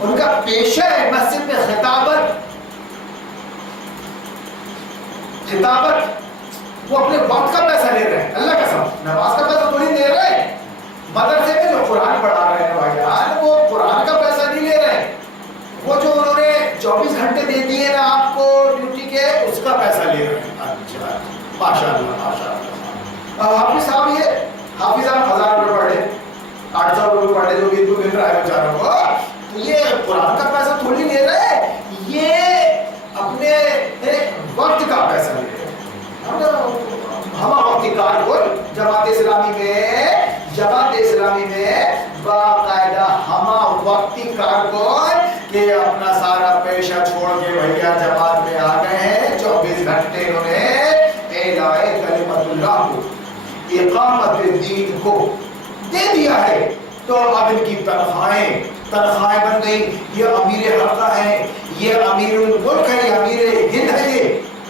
ان کا پیشہ ہے مسجد میں خطابت، وہ اپنے وقت کا پیسہ لے رہے ہیں، اللہ کا قسم نماز کا پیسہ تھوڑی دے رہے ہیں، مدرسے میں جو قرآن پڑھا رہے ہیں بھائی جان وہ قرآن کا پیسہ نہیں لے رہے ہیں، وہ جو انہوں نے 24 گھنٹے دے دیے نا آپ کو ڈیوٹی کے اس کا پیسہ لے رہے ہیں۔ اچھا ماشاء اللہ ماشاء اللہ۔ حافظ صاحب یہ حافظ صاحب 1000 روپے پڑھ لے 800 روپے پڑھ لے جو بھی ان کو مل رہا ہے بیچاروں کو، تو یہ قرآن کا پیسہ تھوڑی لے رہے ہیں، یہ اپنے وقت کا پیسہ لے رہے ہیں۔ ہم وقتی کارکن جماعت اسلامی میں باقاعدہ ہما وقتی کارکن کہ اپنا سارا پیشہ چھوڑ کے بھیا جماعت میں آ گئے ہیں، 24 گھنٹے انہوں نے اعلاء کلمت اللہ کو، اقامت دین کو دے دیا ہے، تو اب ان کی تنخواہیں بن گئی، یہ امیر حلقہ ہے، یہ امیر الملک ہے، یہ امیر ہند ہے، یہ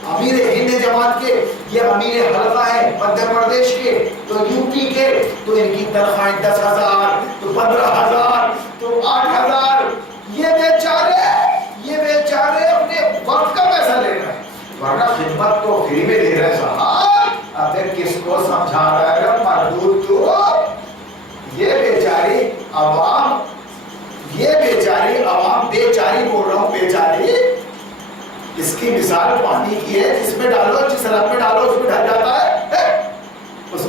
امیر ہند جماعت کے، یہ امیر حلقہ ہے مدھیہ پردیش کے، تو یو پی کے، تو ان کی تنخواہیں 10,000 تو 15,000 تو 8,000، یہ بیچارے اپنے وقت کا پیسہ لے رہے ہیں، ورنہ خدمت تو فری میں دے رہے صاحب، اب کس کو سمجھا رہا ہے مردود تو یہ بیچاری عوام بیچاری بول رہا ہوں، بیچاری اس کی مثال پانی کی ہے، جس میں ڈالو جس رت میں ڈالو اس میں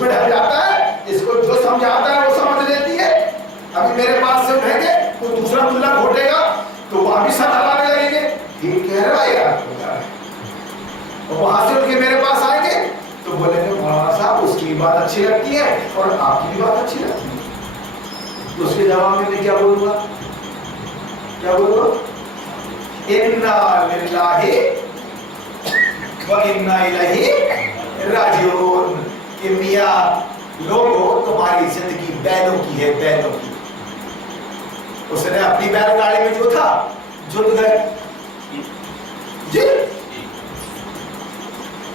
ڈھل جاتا ہے، اس کو جو سمجھ آتا ہے وہ سمجھ لیتی ہے۔ ابھی میرے پاس سے اٹھیں گے کوئی دوسرا ملا گھوٹے گا تو وہاں بھی ساتھ ہلانے لگیں گے، ٹھیک کہہ رہا ہے یار، اور وہاں سے اٹھ کے میرے پاس آئیں گے تو بولیں گے مولانا صاحب اس کی بات اچھی لگتی ہے اور آپ کی بھی بات اچھی لگتی ہے، تو اس کے جواب میں کیا بولوں گا؟ اِنَّا لِلَّهِ وَإِنَّا إِلَيْهِ راجعون، کہ میاں لوگوں تمہاری زندگی بیلوں کی ہے، بیلوں کی، اس نے اپنی بیل گاڑی میں جو تھا جت گئے جی،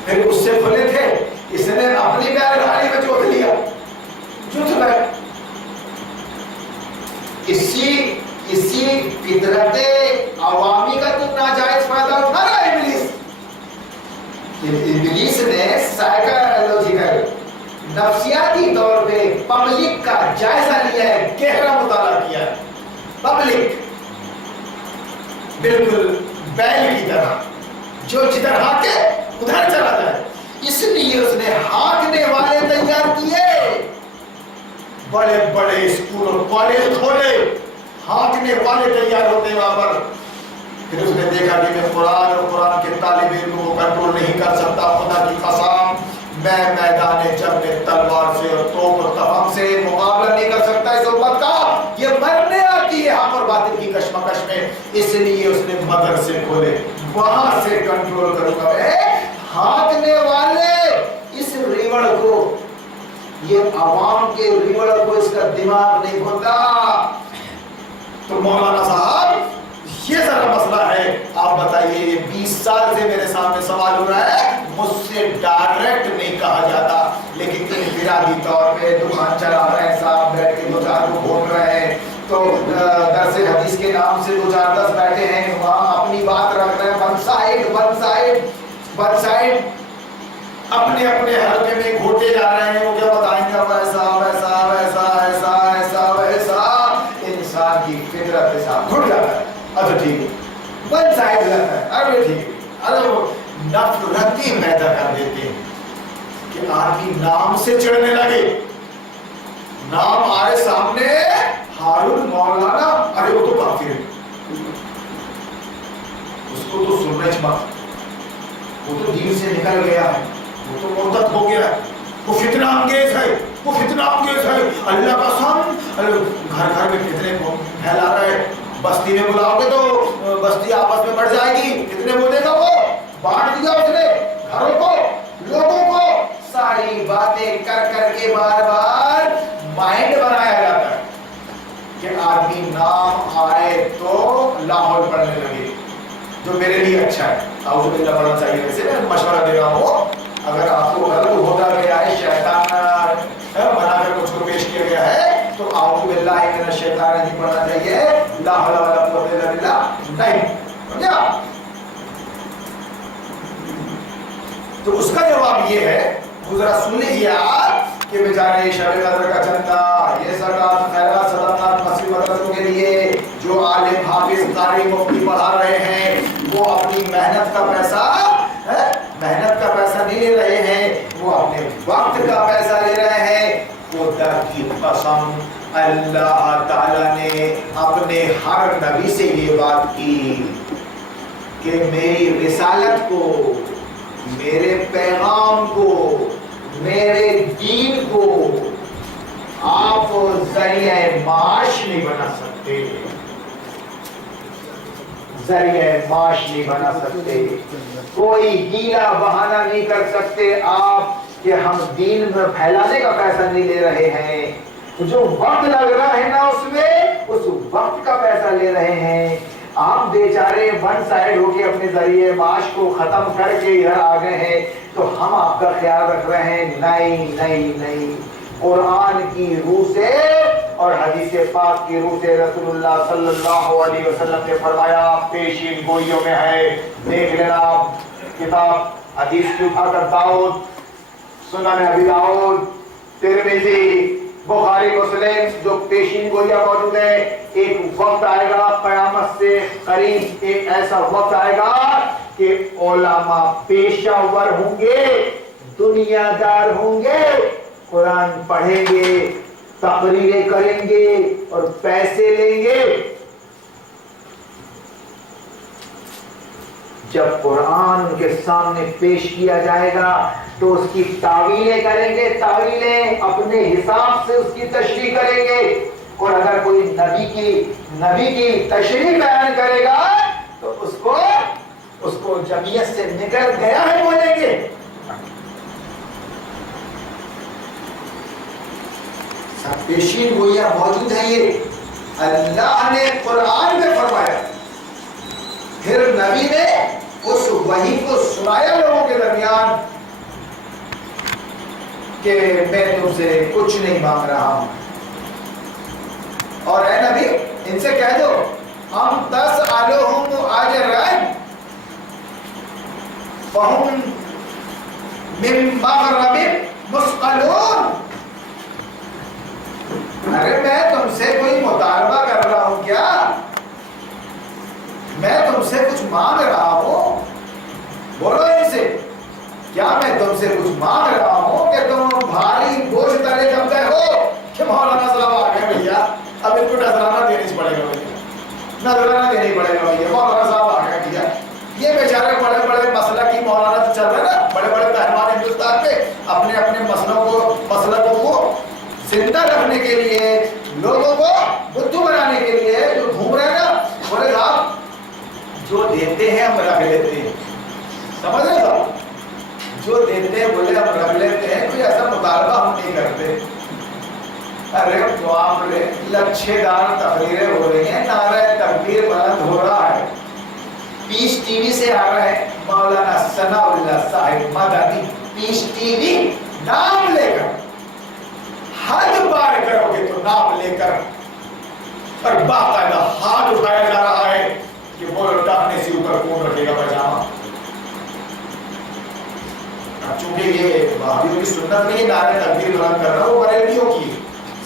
پھر اس سے کھلے تھے، اس نے اپنی بیل گاڑی میں جوت لیا، جت گئے۔ اسی فطرت عوامی کا تو ناجائز فائدہ اٹھا رہا ہے ابلیس نے سائیکالوجیکل نفسیاتی طور پہ پبلک کا جائزہ لیا ہے، گہرا مطالعہ کیا ہے، پبلک بالکل بیل کی طرح جو جدھر ہاکے ادھر چلا جائے، اس لیے اس نے ہاکنے والے تیار کیے، بڑے بڑے اسکول اور کالج کھولے، ہاکنے والے تیار ہوتے ہیں وہاں پر۔ پھر اس نے دیکھا کہ میں قرآن اور قرآن کے طالب علم کو کنٹرول نہیں کر سکتا، خدا کی قسم میں میدان جنگ میں تلوار سے اور توپ اور تفنگ سے مقابلہ نہیں کر سکتا اس امت کا، یہ مرنے آتی ہے حق اور باطل کی کشمکش میں، اس لیے اس نے مدرسے کھولے، وہاں سے کنٹرول کروں گا میں۔ ہاکنے والے اس ریوڑ کو، یہ عوام کے ریوڑ کو اس کا دماغ نہیں ہوتا۔ تو مولانا صاحب یہ ذرا مسئلہ ہے، آپ بتائیے، یہ 20 سال سے میرے سامنے سوال ہو رہا ہے، مجھ سے ڈائریکٹ نہیں کہا جاتا، لیکن انفرادی طور پہ دکان چلا رہے ہیں صاحب، بیٹھ کے 2-4 کو گھوم رہے ہیں، تو درس حدیث کے نام سے 2-4-10 بیٹھے ہیں وہاں اپنی بات رکھ رہے ہیں، ون سائڈ اپنے حلقے میں گھوٹے جا رہے ہیں، وہ کیا بتائیں گے ویسا ویسا ویسا ایسا ایسا ویسا، انسان کی فطرت کے ساتھ گھٹ جاتا ہے۔ اچھا ٹھیک ہے، ون سائڈ رہتا ہے، ارے ٹھیک ہے، ارے وہ نفرتی پیدا کر دیتے ہیں کہ آدمی نام سے چڑھنے لگے، نام آئے سامنے ہارون مولانا، ارے وہ تو کافر ہے، اس کو تو سننا مت، وہ تو دین سے نکل گیا ہے، وہ تو مرتد ہو گیا ہے، وہ فتنہ انگیز ہے، اللہ کا قسم گھر گھر میں فتنے کو پھیلا رہا ہے، بستی میں بلاؤ گے تو بستی آپس میں بڑھ جائے گی، کتنے بولے گا، وہ بانٹ دیا اس نے گھروں کو، لوگوں کو، ساری باتیں کر کے بار بار مائنڈ بنایا جاتا ہے کہ آدمی نام آئے تو لاہور پڑھنے لگے، جو میرے لیے اچھا ہے، اعوذ باللہ پڑھنا چاہیے، ویسے میں مشورہ دے رہا ہوں، اگر آپ کو غلط ہوتا گیا ہے، شیطان بنا کر کچھ کو پیش کیا گیا ہے تو اعوذ باللہ من الشیطان الرجیم پڑھنا چاہیے، لا حول ولا قوت الا باللہ نہیں. سمجھا؟ تو اس کا جواب یہ ہے، وہ ذرا سن لیجیے آپ، کہ بیچارے شب قدر کا چندہ، یہ زکات خیرات صدقات مسجد مدرسوں کے لیے جو عالم حافظ قاری مفتی پڑھا رہے ہیں وہ اپنی محنت کا پیسہ نہیں لے رہے ہیں، وہ اپنے وقت کا پیسہ لے رہے ہیں. خدا کی قسم اللہ تعالیٰ نے اپنے ہر نبی سے یہ بات کی کہ میری رسالت کو، میرے پیغام کو، میرے دین کو آپ ذریعہ معاش نہیں بنا سکتے، ذریعہ معاش نہیں بنا سکتے. کوئی ہیلا بہانہ نہیں کر سکتے آپ کہ ہم دین میں پھیلانے کا پیسہ نہیں لے رہے ہیں. جو وقت لگ رہا ہے نا اس میں، اس وقت کا پیسہ لے رہے ہیں. آپ بیچارے ون سائڈ ہو کے اپنے ذریعے معاش کو ختم کر کے ادھر آ گئے ہیں، تو ہم آپ کا خیال رکھ رہے ہیں. نہیں نہیں نہیں، قرآن کی روح سے اور حدیث پاک کی روح سے رسول اللہ صلی اللہ علیہ وسلم نے فرمایا، پیشین گوئیوں میں ہے. دیکھ لینا آپ کتاب حدیث کی اٹھا کر، داؤد، سنن ابی داؤد، ترمذی، بخاری، مسلم، جو پیشین گوئیاں موجود ہیں. ایک وقت آئے گا قیامت سے قریب، ایک ایسا وقت آئے گا کہ علماء پیشہ ور ہوں گے، دنیا دار ہوں گے، قرآن پڑھیں گے، تقریریں کریں گے اور پیسے لیں گے. جب قرآن کے سامنے پیش کیا جائے گا تو اس کی تعویلیں کریں گے، تعویلیں اپنے حساب سے اس کی تشریح کریں گے. اور اگر کوئی نبی کی تشریح بیان کرے گا تو اس کو جمعیت سے نکل گیا ہے بولیں گے. سب پیشین گوئیاں موجود ہیں. یہ اللہ نے قرآن میں فرمایا، پھر نبی نے اس وحی کو سنایا لوگوں کے درمیان کہ میں تم سے کچھ نہیں مانگ رہا ہوں. اور اے نبی ان سے کہہ دو، ہم تسألہم اجرا فہم من مغرب مثقلون. ارے میں تم سے کوئی مطالبہ کر رہا ہوں کیا؟ میں تم سے کچھ مانگ رہا ہوں؟ بولو ان سے، کیا میں تم سے کچھ مانگ رہا ہوں کہ تم بھاری بوجھ تلے جم گئے ہو کہ مولانا صاحب آ گئے بھیا اب ان کو نذرانہ دینا پڑے گا، نذرانہ دینا ہی پڑے گا بھیا، مولانا صاحب آ گئے بھیا. یہ بیچارے بڑے بڑے مسئلہ کی مولانا تو چل رہے نا، بڑے بڑے پہلوان ہندوستان پہ اپنے اپنے مسلکوں کو زندہ رکھنے کے لیے، لوگوں کو بدھو بنانے کے لیے جو گھوم رہے ہیں نا، بولے صاحب جو دیتے ہیں ہم رکھ لیتے ہیں. سمجھ رہے صاحب؟ جو دیتے ہیں بولے ہم رکھ لیتے ہیں، کوئی ایسا مطالبہ ہم نہیں کرتے. ارے باپ رے، لچھے دار تقریریں ہو رہی ہیں، نعرہ تکبیر بلند ہو رہا ہے. پیس ٹی وی سے آ رہا ہے مولانا ثناء اللہ صاحب مدنی، پیس ٹی وی نام لے کر حد پار کرو گے تو نام لے کر، اور باقاعدہ ہاتھ اٹھایا جا رہا ہے کہ بولو ٹاکنے سے اوپر کون رکھے گا پاجامہ. چونکہ یہ وہابیوں کی سنت میں یہ نعرہ تکبیر بلند کر رہا ہے، وہ بریلویوں کی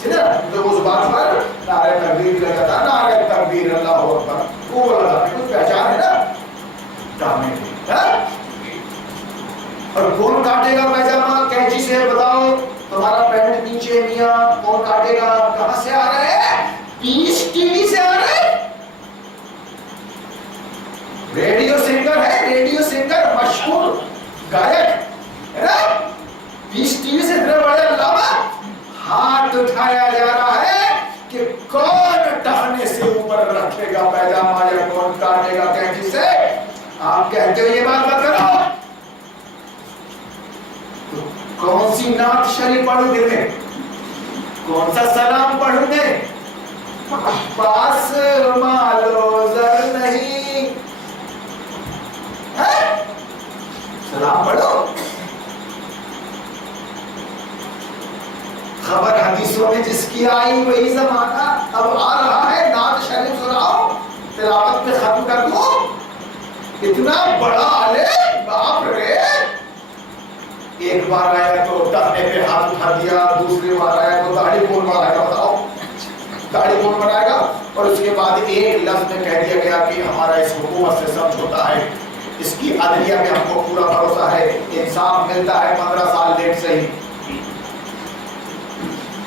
سنا تو اس بات پر نعرہ تکبیر لگا تھا، نعرہ تکبیر اللہ اکبر، وہ بولا تھا کچھ پہچان ہے نا ٹاکنے کی. اور کون کاٹے گا پاجامہ کینچی سے؟ بتاؤ تمہارا پینٹ نیچے میاں کون کاٹے گا؟ کہاں سے آ رہے ہیں؟ پیس ٹی وی سے آ رہے ہیں. ریڈیو سنگر ہے، ریڈیو سنگر مشہور گائک ہے نا، پیس ٹی وی سے اتنے بڑے علامہ ہاتھ اٹھایا جا رہا ہے کہ کون ٹہنے سے اوپر رکھے گا پیجامہ یا کون کاٹے گا کینچی سے. آپ کہتے ہو یہ بات مت کرو، تو کون سی نعت شریف پڑھوں گے میں؟ کون سا سلام پڑھوں گے؟ پاس مالو زر نہیں ہے؟ سلام پڑھو. خبر حدیثوں میں جس کی آئی وہی زمانہ اب آ رہا ہے، نعت شریف سناؤ. اتنا بڑا عالم، باپ رے. ایک بار آیا تو ٹخنے پہ ہاتھ اٹھا دیا، دوسری بار آیا تو داڑھی کون بنائے گا؟ بتاؤ داڑھی کون بنائے گا؟ اور اس کے بعد ایک لفظ میں کہہ دیا گیا کہ ہمارا اس حکومت سے سمجھوتا ہے، اس کی عدلیہ میں ہم کو پورا بھروسہ ہے، انصاف ملتا ہے 15 سال لیٹ سے ہی.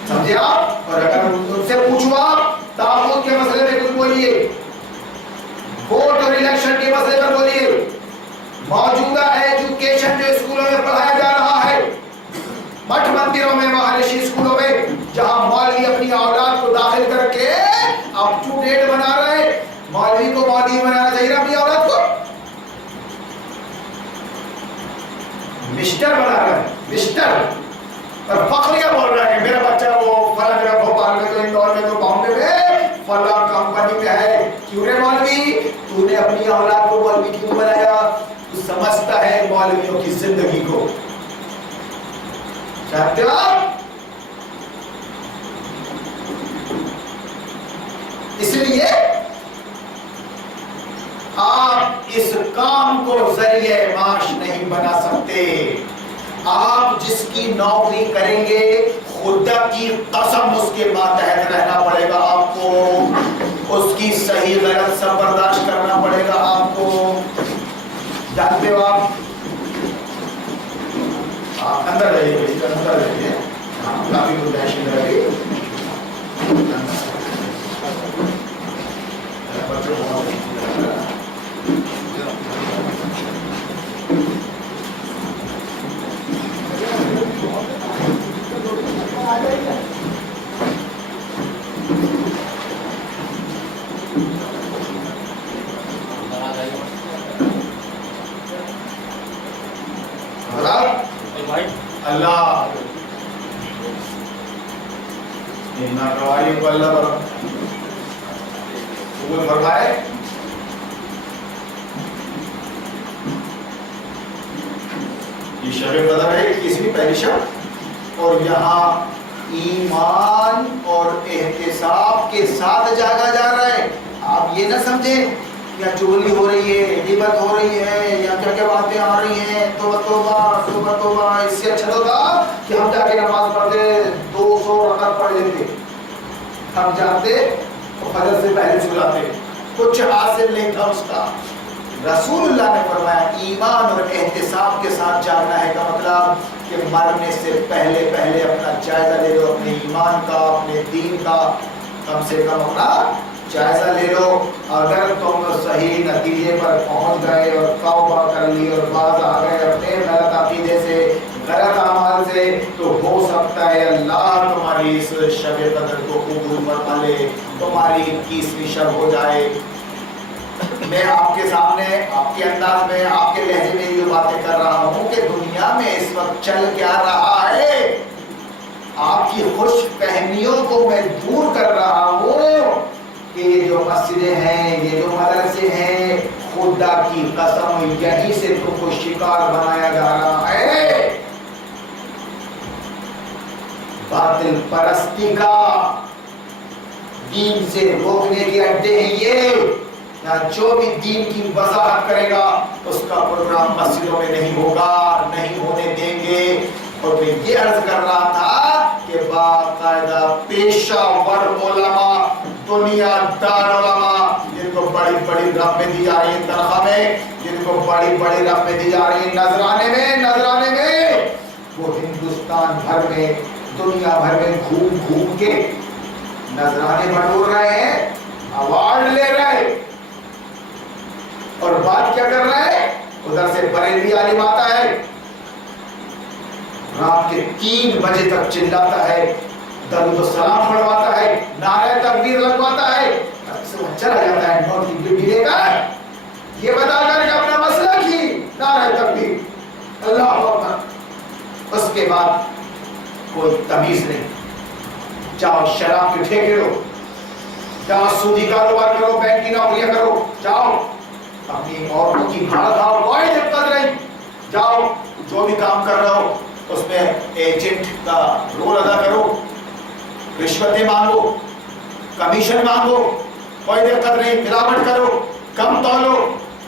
سمجھے آپ؟ اور اگر ان سے پوچھو آپ تعاون کے مسئلے میں کچھ بولیے، ووٹ اور الیکشن کے مسئلے پر بولیے، موجودہ ایجوکیشن جو اسکولوں میں پڑھایا جا رہا ہے، مٹھ مندروں میں، مہارشی اسکولوں میں، جہاں مولوی اپنی اولاد کو داخل کر کے اپ ٹو ڈیٹ بنا رہے ہیں. مولوی کو مولوی بنانا چاہیے اپنی اولاد کو، مسٹر بنا رہے ہیں مسٹر، اور فخریہ بول رہا ہے کہ میرا بچہ وہ فلاں جگہ بھوپال میں تو اندور میں تو بامبے میں فلاں کمپنی میں ہے. کیوں رے مولوی؟ تو نے اپنی اولاد کو مولوی کیوں بنایا؟ تو سمجھتا ہے مولویوں کی زندگی کو. چاہتے ہو آپ؟ اس لیے آپ اس کام کو ذریعہ معاش نہیں بنا سکتے. آپ جس کی نوکری کریں گے خدا کی قسم اس کے ماتحت رہنا پڑے گا آپ کو، اس کی صحیح غلط سب برداشت کرنا پڑے گا آپ کو. جانتے ہو آپ اندر رہیے، اندر رہیے، کافی گنجائش رہی. اللہ ناگواری کو اللہ پر قبول فرمائے. یہ شب قدر ہے 21ویں پہلی شب، اور یہاں ایمان اور احتساب کے ساتھ جاگا جا رہا ہے. آپ یہ نہ سمجھیں یا چغلی ہو رہی ہے، غیبت ہو رہی ہے، یا کیا کیا باتیں آ رہی ہیں، توبہ توبہ توبہ توبہ. اس سے اچھا ہوتا کہ ہم جا کے نماز پڑھتے 200 رکعت پڑھ لیتے، ہم جاتے تو فجر سے پہلے سلاتے، کچھ حاصل نہیں تھا اس کا. رسول اللہ نے فرمایا ایمان اور احتساب کے ساتھ جاگنا ہے کا مطلب کہ مرنے سے پہلے پہلے اپنا جائزہ لے لو، اپنے ایمان کا، اپنے دین کا کم سے کم اپنا جائزہ لے لو. اگر تم صحیح نتیجے پر پہنچ گئے اور توبہ کر لی اور باز آ گئے اپنے غلط عقیدے سے، غلط اعمال سے، تو ہو سکتا ہے اللہ تمہاری اس شب قدر کو قبول فرما لے، تمہاری 21ویں شب ہو جائے. میں آپ کے سامنے، آپ کے انداز میں، آپ کے لہجے میں یہ باتیں کر رہا ہوں کہ دنیا میں اس وقت چل کیا رہا ہے. آپ کی خوش فہمیوں کو میں دور کر رہا ہوں کہ یہ جو مسجدیں ہیں، یہ جو مدرسے ہیں، خدا کی قسم یہیں سے تم کو شکار بنایا جا رہا ہے باطل پرستی کا. دین سے روکنے کے اڈے ہیں یہ. جو بھی دین کی وضاحت کرے گا اس کا پروگرام مسجدوں میں نہیں ہوگا، نہیں ہونے دیں گے. اور میں یہ عرض کر رہا تھا کہ باقاعدہ پیشہ ور علماء، دنیا دار علماء، جن کو بڑی بڑی رقمیں دی جا رہی ہیں تنخواہ میں، جن کو بڑی بڑی رقمیں دی جا رہی ہیں نذرانے میں، وہ ہندوستان بھر میں، دنیا بھر میں گھوم گھوم کے نذرانے بٹور رہے ہیں، ایوارڈ لے رہے ہیں. اور بات کیا کر رہا ہے؟ ادھر سے بریلوی عالم آتا ہے، رات کے 3 بجے تک چلاتا ہے، درود و سلام پڑھواتا ہے، نعرہ تکبیر لگواتا ہے، چلا جاتا ہے. نوٹ کی ڈیوٹی لے کر یہ بتا کر کہ اپنا مسئلہ کی نعرہ تکبیر، اللہ اکبر. اس کے بعد کوئی تمیز نہیں. جاؤ شراب کے ٹھیکے لو، جاؤ سودی کاروبار کرو، بینک کی نوکریاں کرو، جاؤ اپنی عورتوں کی بھاڑ کھاؤ، کوئی دقت نہیں. جاؤ جو بھی کام کر رہا ہو اس میں ایجنٹ کا رول ادا کرو، رشوتیں مانگو، کمیشن مانگو، کوئی دقت نہیں. ملاوٹ کرو، کم تولو،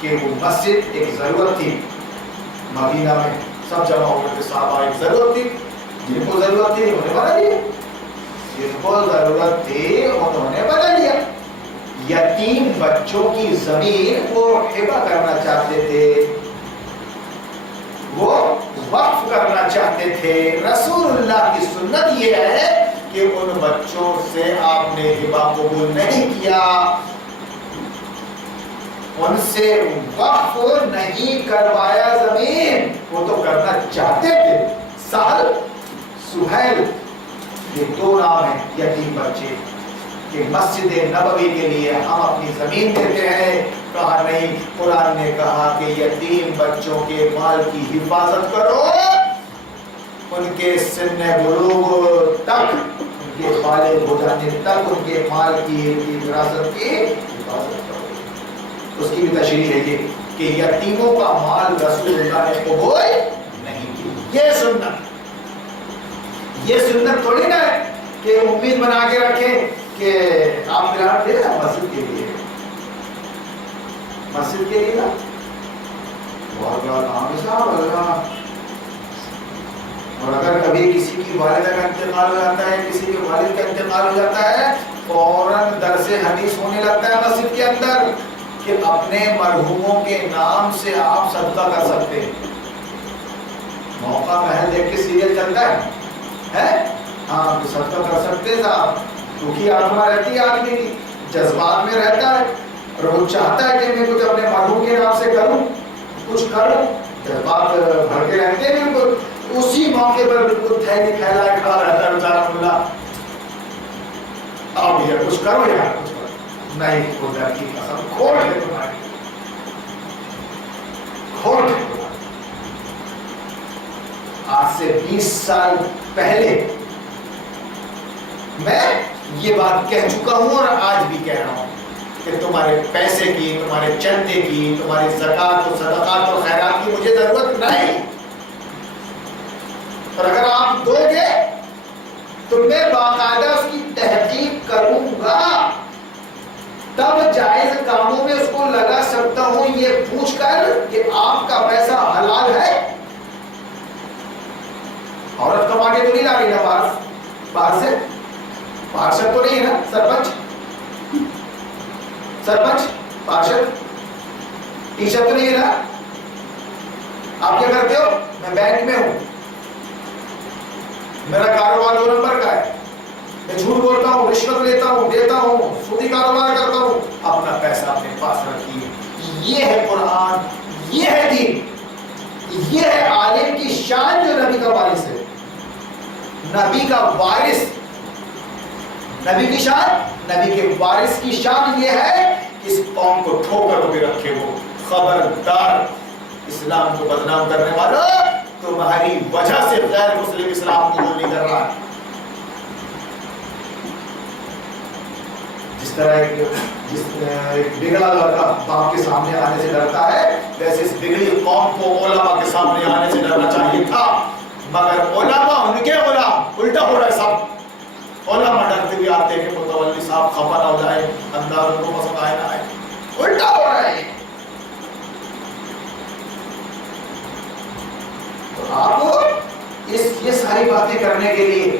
کہ وہ مسجد ایک ضرورت تھی مدینہ میں، سب جمع ہو کر کے صحابہ، ایک ضرورت تھی، جن کو ضرورت تھی انہوں نے بنا لیا، جن کو ضرورت تھی انہوں نے بنا لیا۔ یتیم بچوں کی زمین وہ ہبہ کرنا چاہتے تھے، وہ وقف کرنا چاہتے تھے۔ رسول اللہ کی سنت یہ ہے کہ ان بچوں سے آپ نے ہبہ قبول نہیں کیا، ان سے وقف نہیں کروایا زمین، وہ تو کرنا چاہتے تھے۔ سہل، سہیل، یہ دو نام ہیں یتیم بچے کہ مسجد نبوی کے لیے ہم اپنی زمین دیتے ہیں، کہا نہیں، قرآن نے کہا کہ یتیم بچوں کے مال کی حفاظت کرو، ان کے سن بلوغ تک، ان کے بالغ ہو جانے تک ان کے مال کی وراثت کی حفاظت کرو۔ اس کی بھی تشریح ہے یہ کہ یتیموں کا مال رسول اللہ نے قبول نہیں کی۔ یہ سنت تھوڑی نہ ہے کہ امید بنا کے رکھیں کہ آپ گرانٹ دے رہے مسجد کے لیے، مسجد کے لیے نا بہت بڑا کام ہے صاحب۔ اور اگر کبھی کسی کی والدہ کا انتقال ہو جاتا ہے، کسی کے والد کا انتقال ہو جاتا ہے، فوراً درس حدیث ہونے لگتا ہے مسجد کے اندر کہ اپنے مرحوموں کے نام سے آپ صدقہ کر سکتے ہیں۔ موقع محل دیکھ کے سیریل چلتا ہے ہاں صدقہ کر سکتے ہیں صاحب، کیونکہ آتما رہتی ہے آدمی کی، جذبات میں رہتا ہے اور وہ چاہتا ہے کہ میں کچھ اپنے مرحوم کے نام سے کروں، کچھ کروں، جذبات بھر کے رہتے ہیں بالکل، اسی موقع پر بالکل تھیلی پھیلائے کھڑا رہتا ہے بیچارہ ملا، آؤ بھیا کچھ کرو یار، کچھ کرو، نہیں خدا کی قسم کھوڑ دے تمہاری، کھوڑ دے تمہاری۔ آج سے 20 سال پہلے میں یہ بات کہہ چکا ہوں اور آج بھی کہہ رہا ہوں کہ تمہارے پیسے کی، تمہارے چندے کی، تمہاری زکات و صدقات اور خیرات کی مجھے ضرورت نہیں، اور اگر آپ دو گے تو میں باقاعدہ اس کی تحقیق کروں گا، تب جائز کاموں میں اس کو لگا سکتا ہوں یہ پوچھ کر کہ آپ کا پیسہ حلال ہے۔ عورت کما کے تو نہیں لا رہی نا باہر سے، پارشد تو نہیں ہے نا، سرپنچ پارشد ٹیچر تو نہیں ہے نا۔ آپ کیا کرتے ہو؟ میں بینک میں ہوں، میرا کاروبار 2 نمبر کا ہے، میں جھوٹ بولتا ہوں، رشوت لیتا ہوں، دیتا ہوں، سودی کاروبار کرتا ہوں، اپنا پیسہ اپنے پاس رکھیے۔ یہ ہے قرآن، یہ ہے دین، یہ ہے عالم کی شان جو نبی کا وارث ہے، نبی کا وارث، نبی کی شان، نبی کے وارث کی شان یہ ہے کہ اس قوم کو ٹھوکر کے رکھے وہ، خبردار اسلام کو بدنام کرنے والوں، تمہاری وجہ سے غیر مسلم اسلام قبول نہیں کر رہا ہے۔ جس طرح ایک بگڑا لڑکا باپ کے سامنے آنے سے ڈرتا ہے، ویسے اس بگڑی قوم کو علماء کے سامنے آنے سے ڈرنا چاہیے تھا، مگر علماء ان کے غلام، الٹا ہو رہا ہے سب۔ علماء ڈرتے بھی آتے ہیں کہ متولی صاحب خفا نہ ہو جائے، انداز ان کو پسند آئے نہ آئے، الٹا ہو رہا ہے۔ تو آپ یہ ساری باتیں کرنے کے لیے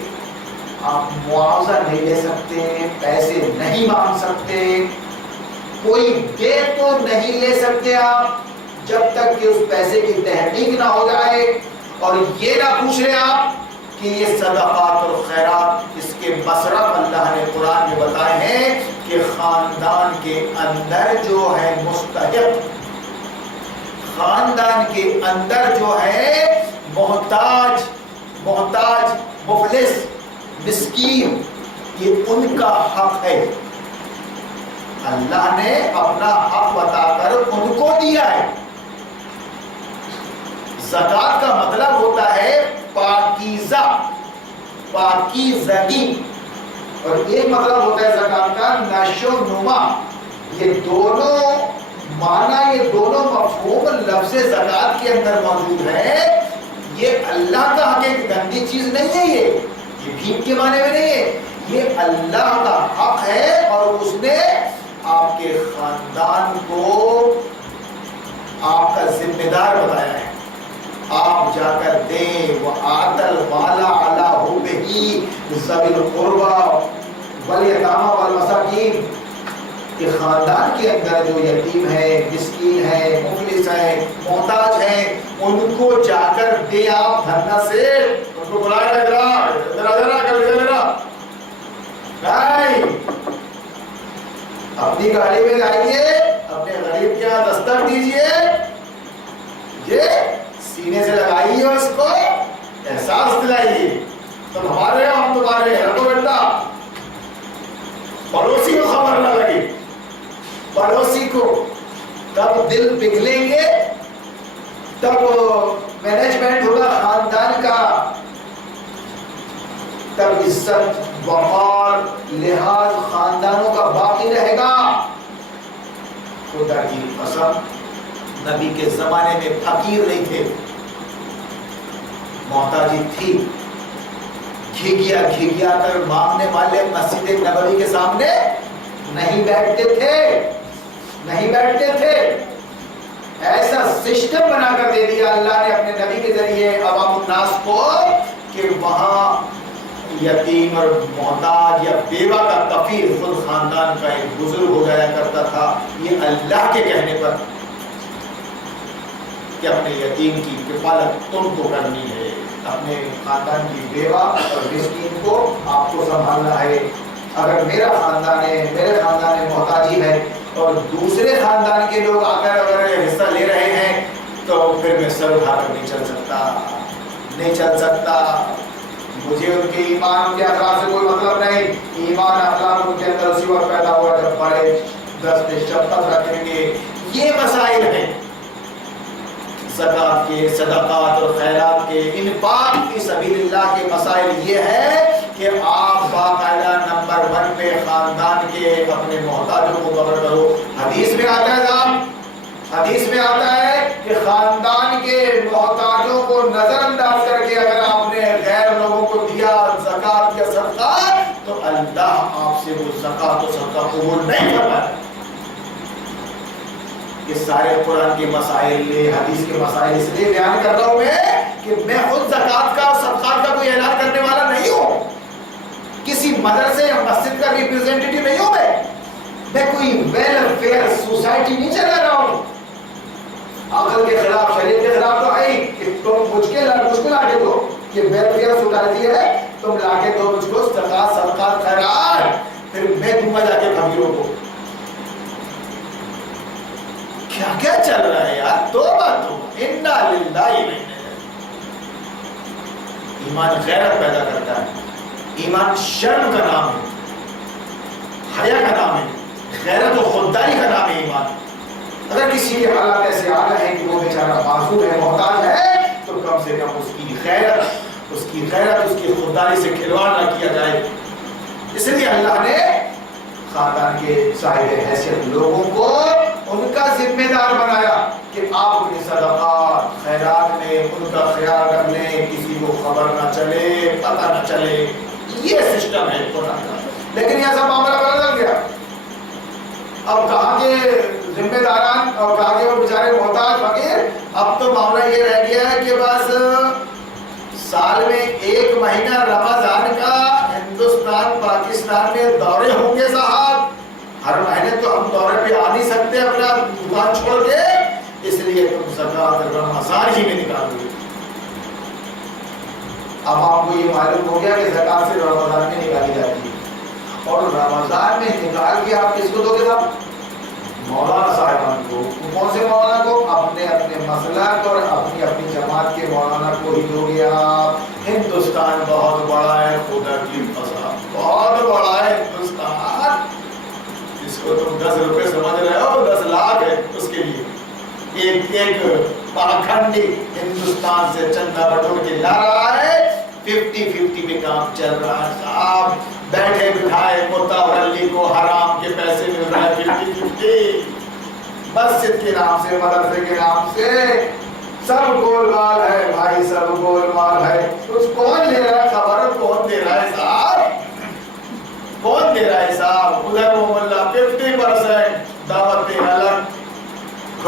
آپ معاوضہ نہیں لے سکتے، پیسے نہیں مانگ سکتے، کوئی دے تو نہیں لے سکتے آپ جب تک کہ اس پیسے کی تحقیق نہ ہو جائے، اور یہ نہ پوچھ رہے آپ کہ یہ صدقات اور خیرات اس کے مصرف اللہ نے قرآن میں بتائے ہیں کہ خاندان کے اندر جو ہے مستحق، خاندان کے اندر جو ہے محتاج، مفلس، مسکین، یہ ان کا حق ہے، اللہ نے اپنا حق بتا کر ان کو دیا ہے۔ زکات کا مطلب ہوتا ہے پاکیزہ، پاکیزگی، اور ایک مطلب ہوتا ہے زکات کا نشو نما۔ یہ دونوں معنی، یہ دونوں مفہوم لفظ زکات کے اندر موجود ہے۔ یہ اللہ کا حق، ایک گندی چیز نہیں ہے، یہ بھیک کے معنی میں نہیں ہے، یہ اللہ کا حق ہے، اور اس نے آپ کے خاندان کو آپ کا ذمہ دار بتایا ہے، آپ جا کر دیں۔ وآتَ الْمَالَ عَلَىٰ حُبِّهِ ذَوِي الْقُرْبَىٰ وَالْيَتَامَىٰ وَالْمَسَاکِینِ، کہ خاندان کے اندر جو یتیم ہے، مسکین ہے، مفلس ہے، محتاج ہے، ان کو جا کر دے آپ دھرنا سے، ان کو بلائے نہیں، اپنی گاڑی میں جائیے، اپنے غریب کے یہاں دستک دیجئے، یہ سینے سے لگائیے، اس کو احساس دلائیے تم ہمارے ہیں ہم تمہارے ہیں، رکھو بیٹا۔ پڑوسی کو خبر نہ لگے، پڑوسی کو تب دل پگھلیں گے، تب مینجمنٹ ہوگا خاندان کا، تب عزت وقار لحاظ خاندانوں کا باقی رہے گا۔ خدا کی قسم، نبی کے زمانے میں فقیر نہیں تھے، محتاجی تھی، گھگیا کر مانگنے والے مسجد نبوی کے سامنے نہیں بیٹھتے تھے۔ ایسا سسٹم بنا کر دے دیا اللہ نے اپنے نبی کے ذریعے عوام الناس کو کہ وہاں یتیم اور محتاج یا بیوہ کا کفیل خود خاندان کا ایک بزرگ ہو جایا کرتا تھا، یہ اللہ کے کہنے پر کہ اپنے یتیم کی کفالت تم کو کرنی ہے، اپنے خاندان کی بیوہ اور مسکین کو آپ کو سنبھالنا ہے۔ اگر میرا خاندان ہے، میرے خاندان میں محتاجی ہے اور دوسرے خاندان کے لوگ آ کر اگر حصہ لے رہے ہیں تو پھر میں سر اٹھا کر نہیں چل سکتا۔ مجھے ان کے ایمان، ان کے اخلاق سے کوئی مطلب نہیں۔ ایمان اخلاق ان کے اندر اسی وقت پیدا ہوا جب بڑے دست شفقت رکھیں گے۔ یہ مسائل ہیں زکات کے، صدقات اور خیرات کے، انفاق فی سبیل اللہ کے مسائل یہ ہے کہ آپ باقاعدہ نمبر 1 پہ خاندان کے اپنے محتاجوں کو کور کرو۔ حدیث میں آتا ہے حدیث میں آتا ہے کہ خاندان کے محتاجوں کو نظر انداز کر کے اگر آپ نے غیر لوگوں کو دیا زکات یا صدقہ تو اللہ آپ سے وہ زکات و صدقہ قبول نہیں کرتا۔ یہ سارے قرآن کے مسائل، حدیث کے مسائل اس لیے بیان کر رہا ہوں میں کہ میں خود زکات کا اور صدقات کا کوئی اعلان کرنے والا نہیں ہوں، کسی مدرسے یا مسجد کا ریپرزینٹیٹیو نہیں ہوں، میں کوئی ویلفیئر سوسائٹی نہیں چلا رہا ہوں۔ عقل کے خلاف، شریعت کے خلاف تو ہے کہ تم مجھ کو لا کے دو، یہ ویلفیئر سوسائٹی ہے، تم لا کے دو مجھ کو زکات صدقات خیرات، پھر میں دوں گا جا کے فقیروں کو۔ کیا چل رہا ہے یار؟ توبہ انا للہ و انا الیہ۔ ایمان غیرت پیدا کرتا ہے، ایمان شرم کا نام ہے، حیا کا نام ہے، غیرت و خودداری کا نام ہے ایمان۔ اگر کسی کے حالات ایسے آ رہے ہیں کہ وہ بیچارہ معذور ہے، محتاج ہے، تو کم سے کم اس کی غیرت، اس کی خودداری سے کھلواڑ نہ کیا جائے۔ اس لیے اللہ نے خاندان کے صاحب حیثیت لوگوں کو ان کا ذمہ دار بنایا کہ آپ اپنی صدقات خیرات میں ان کا خیال رکھ لیں، کسی کو خبر نہ چلے، پتہ نہ چلے۔ یہ سسٹم ہے قرآن کا، لیکن یہ سب معاملہ بدل گیا۔ اب کہاں کے ذمہ داران اور کہاں کے وہ بیچارے محتاج فقیر، اب تو معاملہ یہ رہ گیا ہے کہ بس سال میں 1 مہینہ رمضان کا ہندوستان پاکستان میں دورے ہوں گے صاحب، ہر مہینے تو ہم دورے پہ آ نہیں سکتے اپنا دکان چھوڑ کے، اس لیے تم زکات رمضان ہی میں نکالو گے۔ اب آپ کو یہ معلوم ہو گیا کہ زکات صرف رمضان میں نکالی جاتی ہے، اور رمضان میں نکال کے آپ کس کو دو گے صاحب؟ مولانا صاحبان کو۔ کون سے مولانا کو؟ اپنے مسلک اور اپنی جماعت کے مولانا کو ہی دو گے آپ۔ ہندوستان بہت بڑا ہے، خدا کی قسم بہت بڑا ہے ہندوستان، اس کو تم 10 روپے سمجھ رہے ہو، 10 لاکھ ہے اس کے لیے۔ ایک پاکھنڈی ہندوستان سے چندہ بٹور کے لا رہا ہے، 50-50 میں کام چل رہا ہے صاحب، بیٹھے بٹھائے متولی کو حرام کے پیسے مل رہے ہیں 50-50، مسجد کے نام سے، مدرسے کے نام سے، سب گول مال ہے بھائی، سب گول مال ہے۔ کچھ کون لے رہا ہے خبر؟ کون دے رہا ہے صاحب؟ کون دے رہا ہے صاحب؟ ادھر وہ ملا 50% دعوت الگ،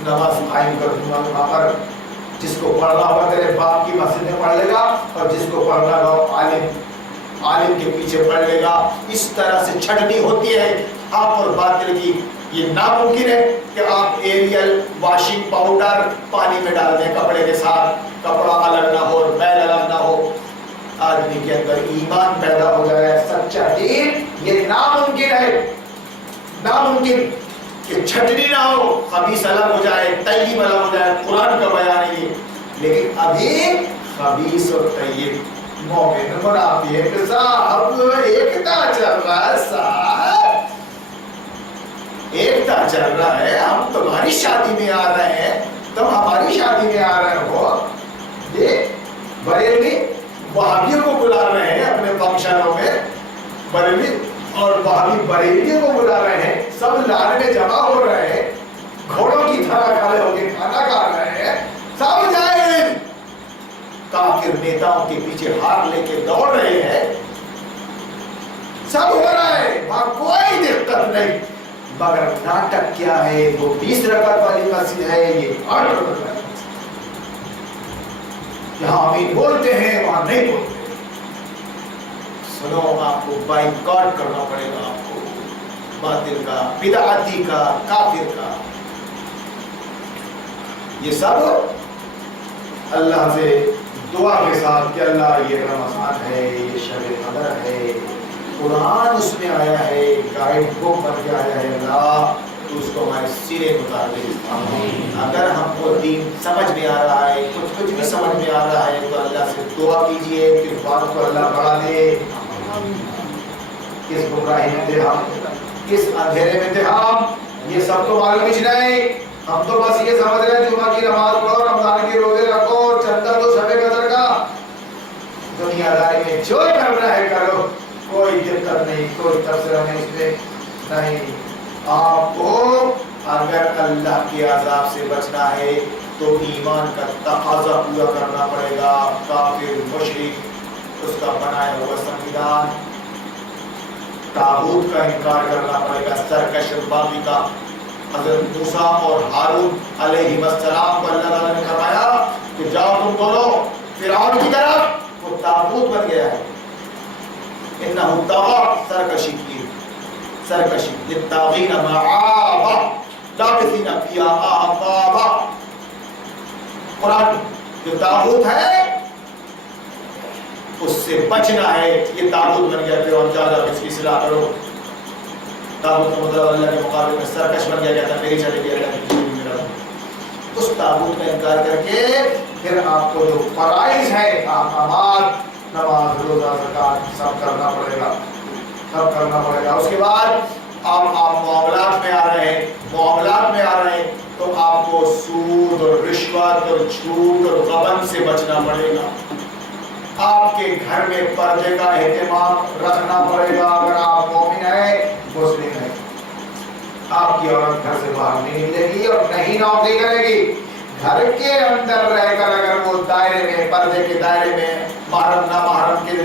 نماز قائم کر دوں گا وہاں پر، جس کو پڑھنا ہوگا تیرے باپ کی مسجد میں پڑھ لے گا، اور جس کو پڑھنا ہوگا عالم کے پیچھے پڑھ لے گا۔ اس طرح سے چھٹنی ہوتی ہے حق اور باطل کی۔ یہ ناممکن ہے کہ آپ ایریل واشنگ پاؤڈر پانی میں ڈال دیں کپڑے کے ساتھ، کپڑا الگ نہ ہو، میل الگ نہ ہو، آدمی کے اندر ایمان پیدا ہو جائے سچا دین، یہ ناممکن ہے۔ ناممکن کہ چھٹنی نہ ہو، خبیث الگ ہو جائے، طیب الگ ہو جائے، قرآن کا بیان ہے یہ۔ لیکن ابھی خبیث اور طیب مومن منافق صاحب ایکتا چل رہا ہے، صاحب ایکتا چل رہا ہے۔ ہم تمہاری شادی میں آ رہے ہیں، تم ہماری شادی میں آ رہے ہو، یہ بریلوی وہابیوں کو بلا رہے ہیں اپنے فنکشنوں میں، بریلوی اور وہابی بریلویوں کو بلا رہے ہیں، سب لان میں جمع ہو رہے ہیں، گھوڑوں کی طرح کھڑے ہو کے کھانا کھا رہے ہیں، سب جائیں کافر نیتاؤں کے پیچھے ہار لے کے دوڑ رہے ہیں، سب ہو رہا ہے، وہاں کوئی دقت نہیں، مگر ناٹک کیا ہے؟ وہ 20 رکعت والی مسجد ہے، یہ 8 رکعت والی مسجد، یہاں آمین بولتے ہیں، وہاں نہیں بولتے۔ سنو، آپ کو بائیکاٹ کرنا پڑے گا، آپ کو باطل کا، بدعتی کا، کافر کا۔ یہ سب اللہ سے دعا کے ساتھ کہ اللہ یہ رمضان ہے، یہ شب قدر ہے، قرآن اس میں آیا ہے، گائیڈ بک بن کے آیا ہے، اللہ تو اس کو ہمارے سینے اتار دے۔ اگر ہم کو دین سمجھ میں آ رہا ہے، کچھ بھی سمجھ میں آ رہا ہے، تو اللہ سے دعا کیجئے کہ بات کو اللہ بڑھا دے۔ کس گمراہی میں تھے ہم، کس اندھیرے میں تھے ہم، یہ سب تو معلوم ہی نہیں۔ ہم تو بس یہ سمجھ رہے ہیں جمعہ کی نماز پڑھو، رمضان کے روزے رکھو، چندہ دو شب قدر کا، دنیا داری میں جو کرنا ہے کرو، کوئی دقت نہیں، کوئی تبصرہ نہیں اس میں نہیں۔ آپ کو اگر اللہ کے عذاب سے بچنا ہے تو ایمان کا تقاضا پورا کرنا پڑے گا۔ کافر، مشرک، اس کا بنایا ہوا سنویدھان، تاغوت کا انکار کرنا پڑے گا، سرکش باغی کا۔ حضرت موسیٰ اور ہارون علیہ السلام کو اللہ تعالیٰ نے فرمایا کہ جاؤ تم دونوں فرعون کی طرف، وہ تاغوت بن گیا ہے، انہو طغیٰ، سرکشی کی، سرکشی، للطاغین مآبا لابثین فیہا احقابا۔ قرآن جو تاغوت ہے اس سے بچنا ہے، یہ تاغوت بن گیا، فرعون جا جا اس کی اصلاح کرو۔ تاغوت کا مطلب اللہ کے مقابلے میں سرکش بن گیا، کہتا میری چلے گی، اللہ کی میرا۔ اس تاغوت کا انکار کر کے پھر آپ کو جو فرائض ہیں، احکامات، نماز، روزہ، زکات، سب کرنا پڑے گا، سب کرنا پڑے گا۔ اس کے بعد آپ معاملات میں آ رہے ہیں، معاملات میں آ رہے ہیں تو آپ کو سود اور رشوت اور جھوٹ اور غبن سے بچنا پڑے گا۔ آپ کے گھر میں پردے کا اہتمام رکھنا پڑے گا، اگر آپ مومن ہیں، مسلم ہیں۔ آپ کی عورت گھر سے باہر نہیں نکلے گی اور نہیں نوکری کرے گی، گھر کے اندر رہ کر اگر وہ دائرے میں، پردے کے دائرے میں، محرم نہ محرم کے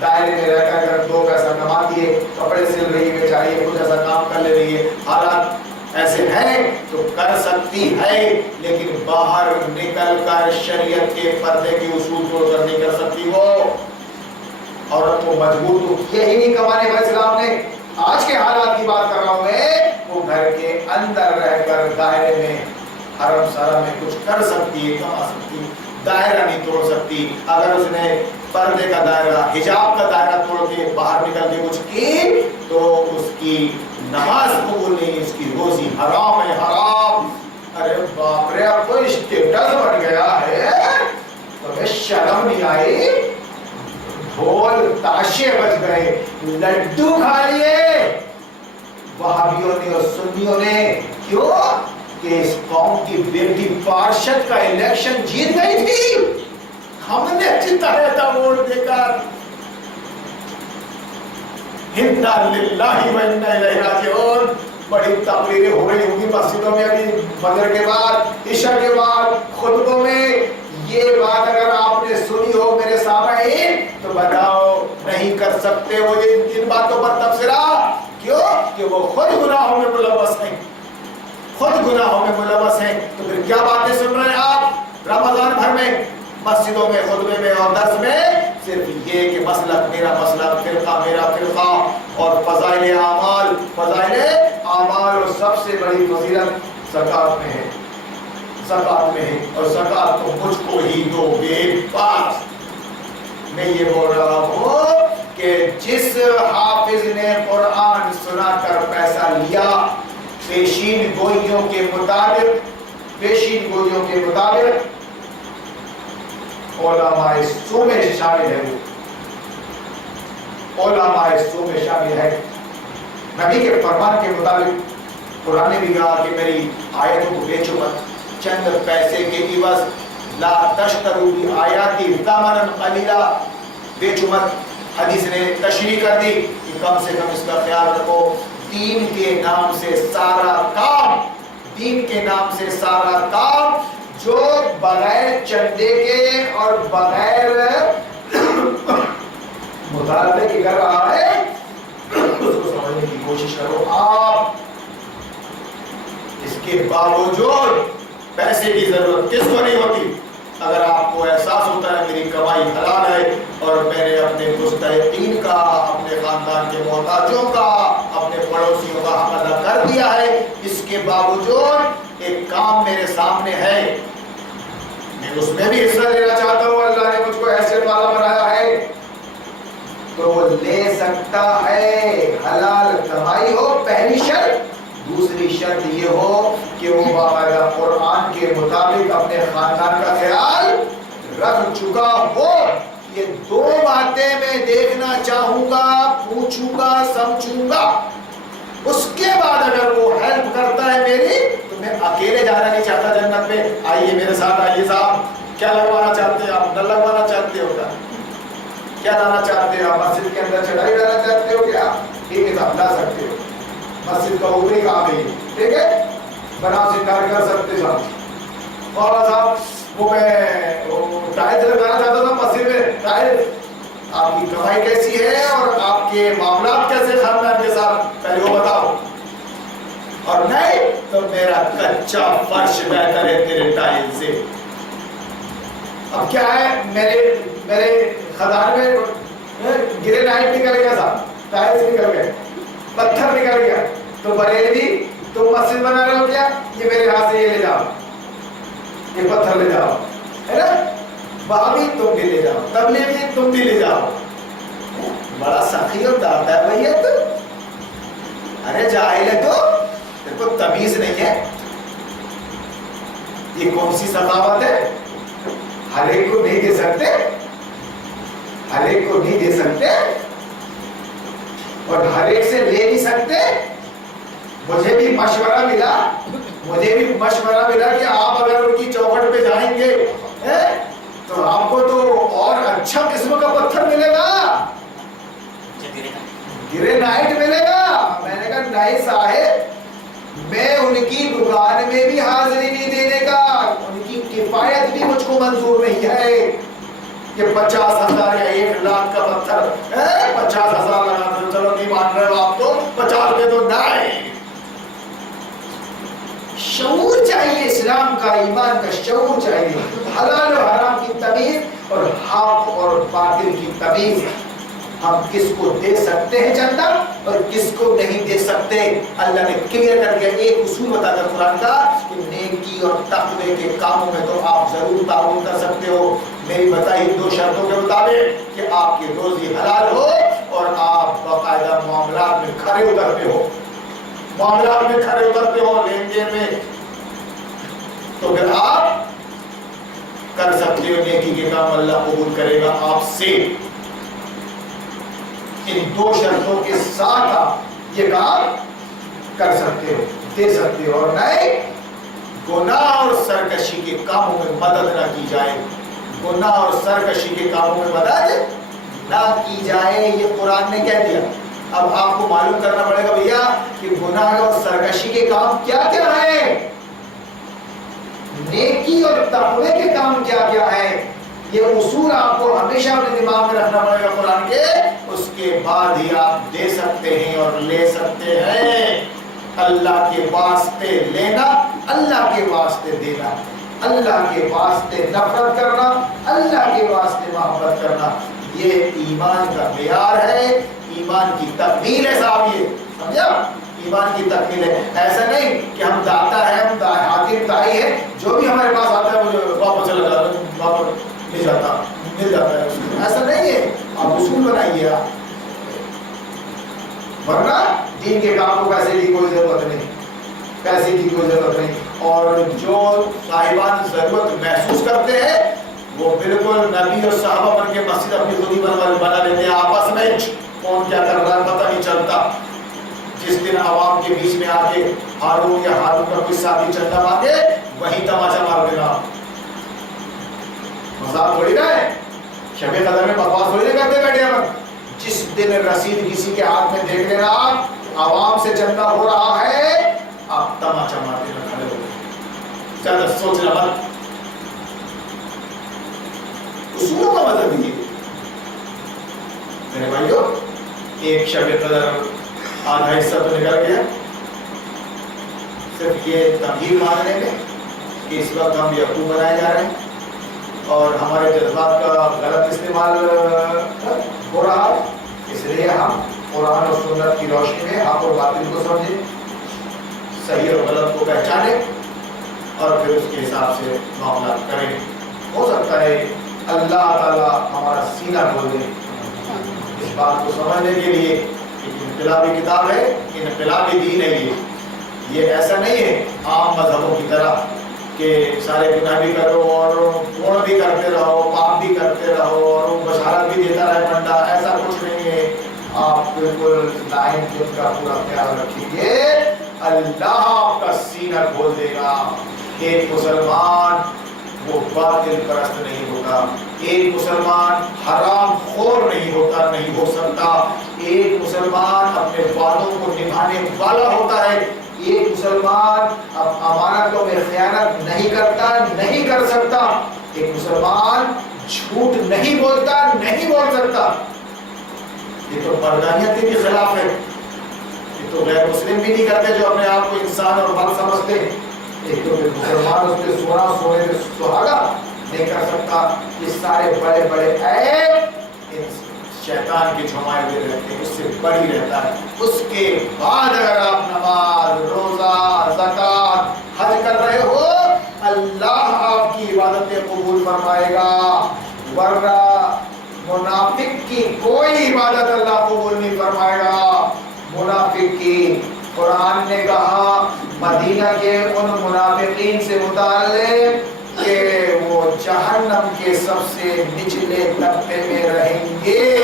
دائرے میں رہ کر اگر 2 پیسہ کماتی ہے، کپڑے سل رہی ہے، چاہیے کچھ ایسا کام کر لے رہی ہے، حالات ایسے ہیں تو کر سکتی ہے، لیکن باہر نکل کر شریعت کے پردے کے اصول توڑ کر نہیں کر سکتی۔ وہ عورت کو مجبور تو کیا ہی نہیں کمانے کا اسلام نے۔ آج کے حالات کی بات کر رہا ہوں میں، وہ گھر کے اندر رہ کر دائرے میں، حرم سرا میں کچھ کر سکتی ہے، کما سکتی ہے، دائرہ نہیں توڑ سکتی۔ اگر اس نے پردے کا دائرہ، حجاب کا دائرہ توڑ کے باہر نکل کے کچھ کی تو اس کی نماز قبول نہیں، اس کی روزی حرام ہے، حرام۔ ارے باپ رے، اب تو اسٹیٹس بن گیا ہے، تمہیں شرم نہیں آئی؟ ڈھول تاشے بج گئے، لڈو کھا لیے وہابیوں نے اور سنیوں نے۔ کیوں؟ کہ اس قوم کی بیٹی پارشد کا الیکشن جیت گئی تھی، ہم نے جتایا تھا ووٹ دے کر۔ انا للہ و انا الیہ راجعون۔ بڑی تقریریں ہو رہی ہوں گی مسجدوں میں ابھی فجر کے بعد، عشاء کے بعد، خطبوں میں۔ یہ بات اگر آپ نے سنی ہو میرے سامعین تو بتاؤ نہیں کر سکتے وہ ان باتوں پر تبصرہ؟ کیوں؟ کہ وہ خود گناہوں میں ملوث ہیں، خود گناہوں میں ملوث ہیں۔ تو کیا باتیں سن رہے ہیں آپ رمضان بھر میں مسجدوں میں خطبے میں اور درس میں؟ صرف یہ کہ مسلک میرا مسلک، فرقہ میرا فرقہ، اور فضائل اعمال اور سب سے بڑی فضیلت زکات میں ہے، زکات میں ہے، اور زکات تو مجھ کو ہی دو گے بس۔ میں یہ بول رہا ہوں کہ جس حافظ نے قرآن سنا کر پیسہ لیا پیشین گوئیوں کے مطابق علماء سو میں شامل ہے، علماء سو میں شامل ہے۔ نبی کے فرمان کے مطابق قرآن نے بھی کہا کہ میری آیتوں کو بیچو مت، چند پیسے کے عوض لا تشتروا بآیاتی ثمنا قلیلا، بیچو مت۔ حدیث نے تشریح کر دی کہ کم سے کم اس کا خیال رکھو، دین کے نام سے سارا کام، دین کے نام سے سارا کام جو بغیر چندے کے اور بغیر مطالبے کے کر رہا ہے اس کو سمجھنے کی کوشش کرو آپ۔ اس کے باوجود پیسے کی ضرورت کس کو نہیں ہوتی؟ اگر آپ کو احساس ہوتا ہے میری کمائی حلال ہے اور میں نے اپنے مستحقین کا، اپنے خاندان کے محتاجوں کا، اپنے پڑوسیوں کا حق ادا کر دیا ہے، اس کے باوجود ایک کام میرے سامنے ہے، میں اس میں بھی حصہ لینا چاہتا ہوں، اللہ نے مجھ کو ایسے والا بنایا ہے، تو وہ لے سکتا ہے، حلال کمائی ہو پہلی شرط۔ دوسری شرط یہ ہو کہ وہ باقاعدہ قرآن کے مطابق اپنے خاندان کا خیال رکھ چکا ہو۔ یہ دو باتیں میں دیکھنا چاہوں گا، پوچھوں گا، سمجھوں گا۔ اس کے بعد اگر وہ ہیلپ کرتا ہے میری تو میں اکیلے جانا نہیں چاہتا جنت میں، آئیے میرے ساتھ آئیے صاحب، کیا لگوانا چاہتے ہیں آپ؟ نہ لگوانا چاہتے ہو کیا لانا چاہتے ہو؟ مسجد کے اندر چڑھائی لانا چاہتے ہو کیا؟ ٹھیک ہے صاحب، لا سکتے ہو، مسجد کا اوپری کام ہے، ٹھیک ہے، بنا سے کر سکتے صاحب۔ اور صاحب وہ میں ٹائلز لگانا چاہتا تھا مسجد میں، ٹائلز، آپ کی کمائی کیسی ہے اور آپ کے معاملات کیسے خاندان کے ساتھ، پہلے وہ بتاؤ، اور نہیں تو میرا کچا فرش بہتر ہے تیرے ٹائل سے۔ اب کیا ہے، میرے خزانے میں گرے نائٹ نکل گیا صاحب، ٹائلز نکل گئے، پتھر نکل گیا، تو بریلوی تم مسجد بنا رہے ہو کیا؟ یہ میرے ہاتھ سے یہ لے جاؤ، یہ پتھر لے جاؤ، ہے نا، بابی تم بھی لے جاؤ، تبلیغی تم بھی لے جاؤ۔ بڑا سخی اور داتا ہے بھائی تو، ارے جاہل ہے تو تیرے کو تمیز نہیں ہے، یہ کون سی ثقافت ہے؟ ہر ایک کو نہیں دے سکتے، ہر ایک کو نہیں دے سکتے اور ہر ایک سے لے نہیں سکتے۔ مجھے بھی مشورہ ملا کہ آپ اگر ان کی چوکھٹ پہ جائیں گے تو آپ کو تو اور اچھا قسم کا پتھر ملے گا، گرے نائٹ ملے گا۔ میں نے کہا نہیں صاحب، میں ان کی دکان میں بھی حاضری نہیں دینے کا، ان کی کفایت بھی مجھ کو منظور نہیں ہے کہ 50,000 یا 1,00,000 کا پتھر 50,000 لگا دو، چلو نہیں مان رہے ہو آپ تو 50 دے دو، نہیں۔ شعور چاہیے، اسلام کا، ایمان کا شعور چاہیے، حلال و حرام کی تمیز اور حق اور باطل کی تمیز۔ ہم کس کو دے سکتے ہیں جنت اور کس کو نہیں دے سکتے، اللہ نے کلیئر کر کے ایک اصول بتا کر قرآن کا کہ نیکی اور تقوی کے کاموں میں تو آپ ضرور تعاون کر سکتے ہو، میری بتائی 2 شرطوں کے مطابق، کہ آپ کی روزی حلال ہو اور آپ باقاعدہ معاملات میں کھڑے اترتے ہو، لین دین میں، تو پھر آپ کر سکتے ہو نیکی کے کام، اللہ قبول کرے گا آپ سے۔ ان 2 شرطوں کے ساتھ آپ یہ کام کر سکتے ہو، دے سکتے ہو، اور نہیں گناہ اور سرکشی کے کاموں میں مدد نہ کی جائے، گناہ اور سرکشی کے کاموں میں مدد نہ کی جائے، یہ قرآن نے کہہ دیا۔ اب آپ کو معلوم کرنا پڑے گا بھیا کہ گناہ اور سرکشی کے کام کیا کیا ہیں، نیکی اور تقوی کے کام کیا کیا ہیں، یہ اصول آپ کو ہمیشہ اپنے دماغ میں رکھنا پڑے گا قرآن کے، اس کے بعد ہی آپ دے سکتے ہیں اور لے سکتے ہیں۔ اللہ کے واسطے لینا، اللہ کے واسطے دینا، اللہ کے واسطے نفرت کرنا، اللہ کے واسطے محبت کرنا، یہ ایمان کا معیار ہے، ایمان کی تکمیل ہے صاحب، یہ سمجھا؟ ایمان کی تکمیل ہے۔ ایسا نہیں کہ ہم داتا ہے، ہم حاکم دائی ہے، جو بھی ہمارے پاس آتا ہے وہ واپس چلا جاتا ہے، واپس مل جاتا ہے، ایسا نہیں ہے۔ آپ اصول بنائیے، آپ ورنہ دین کے کام کو پیسے کی کوئی ضرورت نہیں، پیسے کی کوئی ضرورت نہیں۔ اور جو صاحبان ضرورت محسوس کرتے ہیں وہ بالکل نبی اور صحابہ بن کے مسجد اپنی خود ہی بنا لیتے ہیں، آپس میں کون کیا کر رہا ہے پتہ نہیں چلتا۔ جس دن عوام کے بیچ میں آ کے ہارون یا ہارون کا کوئی ساتھی چندہ مانگے وہیں تماچا مار دینا، مذاق تھوڑی نہ ہے، شب قدر میں بکواس تھوڑی نہ کرتے بیٹھے ہم۔ جس دن رسید کسی کے ہاتھ میں دیکھ لینا عوام سے چندہ ہو رہا ہے، آپ تماچا مار دینا کھڑے ہو گئے، زیادہ سوچنا مت۔ اصولوں کا مطلب یہ میرے بھائیو، ایک شب قدر آدھا حصہ تو نکل گیا، صرف یہ تمہید ماننے میں کہ اس وقت ہم یقین بنائے جا رہے ہیں اور ہمارے جذبات کا غلط استعمال ہو رہا ہے، اس لیے ہم قرآن اور سنت کی روشنی میں حق اور باطل کو سمجھیں، صحیح اور غلط کو پہچانیں اور پھر اس کے حساب سے معاملات کریں۔ ہو سکتا ہے اللہ تعالیٰ ہمارا سینہ کھول دے اس بات کو سمجھنے کے لیے۔ ایک انقلابی کتاب ہے، انقلابی دین ہے یہ ایسا نہیں ہے عام مذہبوں کی طرح کہ سارے گناہ بھی کرو اور گڑ بھی کرتے رہو، پاپ بھی کرتے رہو اور بشارت بھی دیتا رہے بندہ، ایسا کچھ نہیں ہے۔ آپ بالکل لائن کا پورا خیال رکھیے، اللہ آپ کا سینہ کھول دے گا۔ ایک مسلمان وہ باطل پرست نہیں ہوتا، ایک مسلمان حرام خور نہیں ہوتا، نہیں ہو سکتا، ایک مسلمان اپنے وعدوں کو نبھانے والا ہوتا ہے، ایک مسلمان امانتوں میں خیانت نہیں کرتا، نہیں کر سکتا، ایک مسلمان جھوٹ نہیں بولتا، نہیں بول سکتا۔ یہ تو مردانیت کے خلاف ہے، یہ تو غیر مسلم بھی نہیں کرتے جو اپنے آپ کو انسان اور مرد سمجھتے ہیں۔ ایک تو مسلمان اس کے سونا سونے میں سہاگا نہیں کر سکتا۔ یہ سارے بڑے بڑے عیب شیطان کے جھمائے ہوئے رہتے ہیں، اس سے بڑی رہتا ہے۔ اس کے بعد اگر آپ نماز، روزہ، زکوٰۃ، حج کر رہے ہو، اللہ آپ کی عبادتیں قبول فرمائے گا، ورنہ منافق کی کوئی عبادت اللہ قبول نہیں فرمائے گا۔ منافق کی قرآن نے کہا مدینہ کے ان منافقین سے متعلق کہ وہ جہنم کے سب سے نچلے طبقے میں رہیں گے،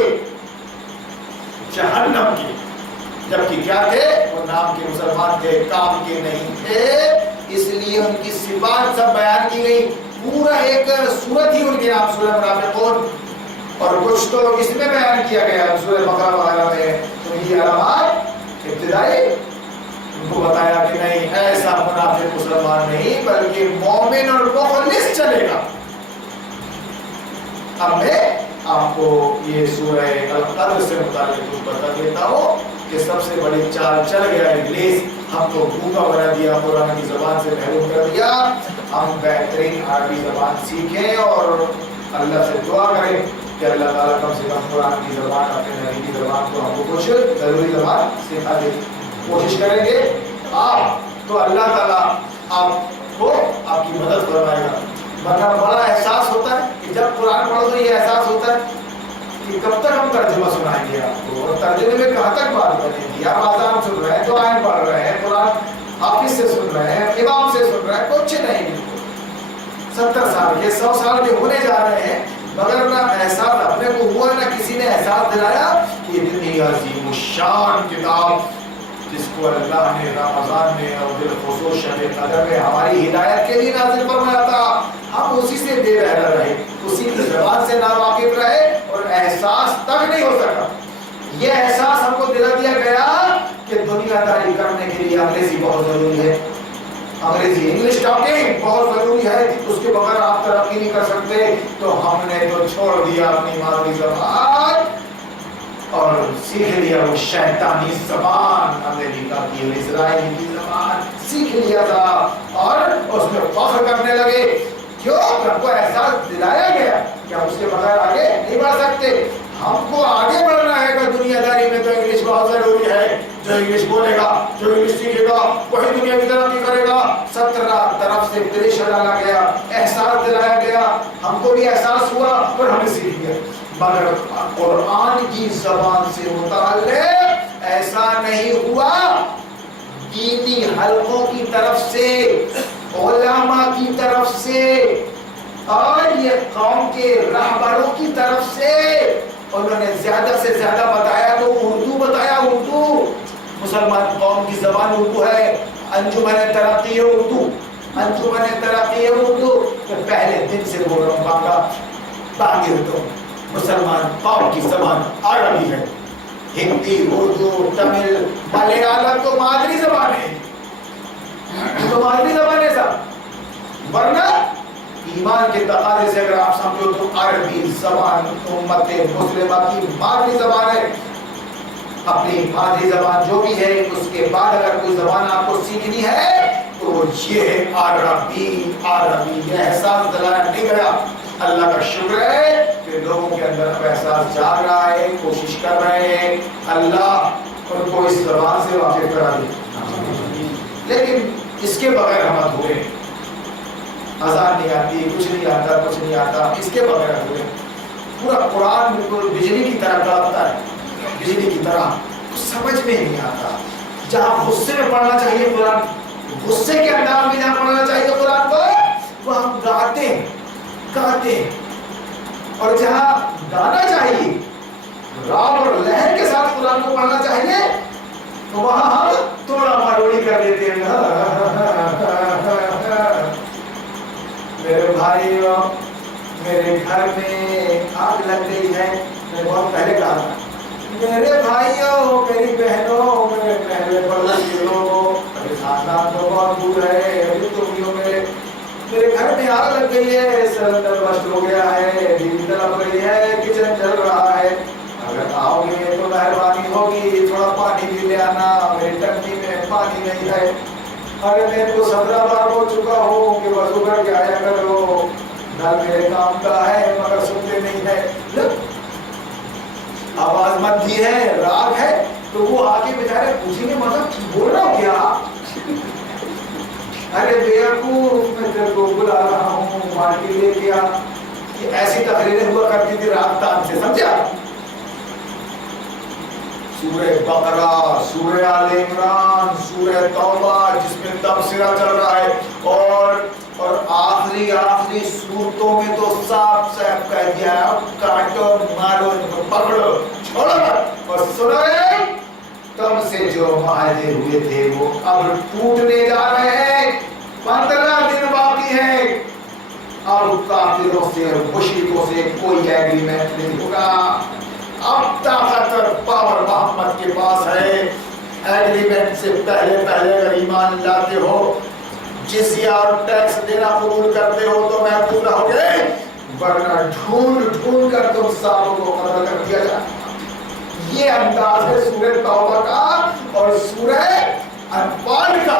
جہنم کی، جبکہ کیا تھے وہ نام کے مسلمان تھے، کام کے نہیں تھے، اس لیے ان کی صفات سب بیان کی گئی، پورا ایک سورت ہی ان کے نام سورہ منافقون، اور کچھ تو اس میں بیان کیا گیا سورہ بقرہ وغیرہ میں، ان کی علامات ابتدائی ان کو بتایا کہ نہیں ایسا منافق مسلمان نہیں بلکہ مومن اور مخلص چلے گا۔ اب میں آپ کو یہ سورہ القدر سے متعلق کچھ بتا دیتا ہوں کہ سب سے بڑی چال چل گیا ابلیس، ہم کو بھوکا بنا دیا، قرآن کی زبان سے محروم کر دیا۔ ہم بہترین عربی زبان سیکھیں اور اللہ سے دعا کریں کہ اللہ تعالیٰ کم سے کم قرآن کی زبان، اپنے نبی کی زبان کو ہم کو کچھ ضروری زبان سکھا دے۔ کوشش کریں گے آپ تو اللہ تعالیٰ آپ کو آپ کی مدد فرمائے گا۔ ورنہ بڑا احساس ہوتا ہے کہ جب قرآن پڑھو تو یہ احساس ہوتا ہے کہ کب تک ہم ترجمہ سنائیں گے آپ کو، اور ترجمے میں کہاں تک بات بنے گی۔ آپ آزان سن رہے ہیں، دعائیں پڑھ رہے ہیں، قرآن حافظ سے سن رہے ہیں، امام سے سن رہے ہیں، کچھ نہیں، 70 سال کے 100 سال کے ہونے جا رہے ہیں، مگر نہ احساس اپنے کو ہوا، نہ کسی نے احساس دلایا کہ اتنی عظیم الشان کتاب جس کو اللہ نے رمضان میں اور بالخصوص شب قدر میں ہماری ہدایت کے لیے نازل فرمایا تھا، ہم اسی سے بے بہرا رہے، اسی کی زبان سے ناواقف رہے اور احساس تک نہیں ہو سکا۔ یہ احساس ہم کو دلا دیا گیا کہ دنیا داری کرنے کے لیے انگریزی بہت ضروری ہے، انگریزی انگلش ٹاکنگ بہت ضروری ہے، اس کے بغیر آپ ترقی نہیں کر سکتے۔ تو ہم نے تو چھوڑ دیا اپنی مادری زبان اور سیکھ لیا وہ شیطانی زبان، امریکہ کی اور اسرائیل کی زبان سیکھ لیا تھا، اور اس میں فخر کرنے لگے. کیوں؟ ہم کو احساس دلایا گیا کہ ہم اس کے بغیر آگے نہیں بڑھ سکتے. ہم کو آگے بڑھنا ہے کہ دنیا داری میں تو انگلش بہت ضروری ہے. جو انگلش بولے گا، جو انگلش سیکھے گا، وہی دنیا کی ترقی کرے گا. 17 طرف سے پریشر ڈالا گیا، احساس دلایا گیا. ہم کو بھی احساس ہوا اور ہم نے سیکھ لیا. مگر قرآن کی زبان سے متعلق ایسا نہیں ہوا. دینی حلقوں کی طرف سے، علماء کی طرف سے، اور یہ قوم کے رہبروں کی طرف سے انہوں نے زیادہ سے زیادہ بتایا تو اردو بتایا. اردو مسلمان قوم کی زبان اردو ہے. انجمن ترقی اردو، انجمن ترقی اردو. پہلے دن سے بول رہا ہوں باقی اردو مسلمان قوم کی زبان عربی ہے. ہندی، اردو، تمل، ملیالم تو مادری زبان ہے، تو مادری زبان ہے سب. ورنہ ایمان کے تقاضے سے اگر آپ سمجھو تو عربی زبان امت مسلمہ کی مادری زبان ہے. اپنی مادری زبان جو بھی ہے، اس کے بعد اگر کوئی زبان آپ کو سیکھنی ہے تو یہ عربی. عربی یہ احساس دلایا نہیں گیا. اللہ کا شکر ہے کہ لوگوں کے اندر اب احساس جاگ رہا ہے، کوشش کر رہے ہیں. اللہ ان کو اس زبان سے واقف کرا دے. لیکن اس کے بغیر ہم ادھورے. اذان نہیں آتی، کچھ نہیں آتا، کچھ نہیں آتا، اس کے بغیر ادھورے. پورا قرآن بالکل بجلی کی طرح کڑکتا ہے، بجلی کی طرح، کچھ سمجھ میں نہیں آتا. جہاں غصے میں پڑھنا چاہیے قرآن، غصے کے انداز میں جہاں پڑھنا چاہیے قرآن کو، وہ ہم گاتے ہیں. اور جہاں گانا چاہیے، راگ اور لہر کے ساتھ قرآن کو پڑھنا چاہیے، تو وہاں ہم تھوڑا مروڑی کر دیتے ہیں. میرے بھائیوں، میرے گھر میں آگ لگ گئی ہے. میں بہت پہلے کہا تھا، میرے بھائیوں، میری بہنوں، میرے پہلے پڑوس کے لوگوں، میرے خاندان تو بہت دور ہے، ابھی تو میرے گھر میں آگ لگ گئی ہے، سلنڈر بسٹ ہو گیا ہے، بیوی تڑپ رہی ہے، کچن جل رہا ہے. اگر آؤ گے تو مہربانی ہوگی تھوڑا پانی بھی لے آنا، میری ٹنکی میں پانی نہیں ہے. ارے میں تو 17 بار ہو چکا ہوں کہ وضو کر کے آیا کرو، نل میرے کام کا ہے مگر سنتے نہیں ہے. آواز مت دی ہے، راگ ہے، تو وہ آگے بیچارے پوچھیں گے مطلب بول رہا ہوں کیا؟ ارے بیوقوف، میں تیرے کو بلا رہا ہوں، مار کے لے گیا. یہ ایسی تقریریں ہوا کرتی تھی رات تان سے، سمجھا؟ سورہ بقرہ، سورہ آل عمران، سورہ توبہ، جس میں تبصرہ چل رہا ہے، اور آخری صورتوں میں تو صاف صاف کہہ دیا ہے، اب کاٹو، مارو، ان کو پکڑو، چھوڑو مت. اور سنو رہے، تم سے جو معاہدے ہوئے تھے وہ اب ٹوٹنے جا رہے ہیں. 15 دن باقی ہے، اب کافروں سے اور مشرکوں سے کوئی ایگریمنٹ نہیں ہوگا. اب طاقت اور پاور محمد کے پاس ہے. ایگریمنٹ سے پہلے اگر ایمان لاتے ہو، جزیہ اور ٹیکس دینا قبول کرتے ہو تو محفوظ رہو گے، ورنہ ڈھونڈ کر تم ساروں کو قتل کر دیا جائے. یہ انداز ہے سورہ توبہ کا اور سورہ انفال کا،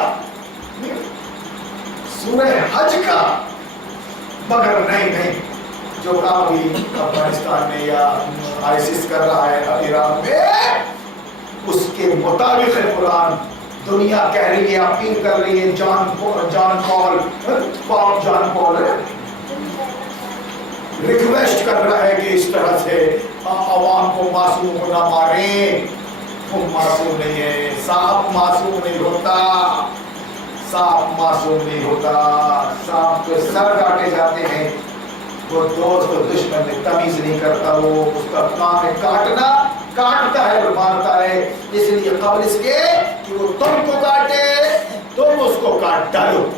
سورہ حج کا. مگر نہیں، جو کام ابھی افغانستان میں یا آئیسس کر رہا ہے عراق میں، اس کے مطابق قرآن. دنیا کہہ رہی ہے، اپیل کر رہی ہے، جان پال ریکویسٹ کر رہا ہے کہ اس طرح سے عوام کو معصوم کو نہ ماریں. وہ معصوم نہیں ہے، سانپ معصوم نہیں ہوتا، سانپ معصوم نہیں ہوتا. سانپ کے سر کاٹے جاتے ہیں، وہ دوست اور دشمن میں تمیز نہیں کرتا، وہ اس کا کام ہے کاٹنا، کاٹتا ہے اور مارتا ہے. اس لیے قبل اس کے کہ وہ تم کو کاٹے تم اس کو کاٹ ڈالو،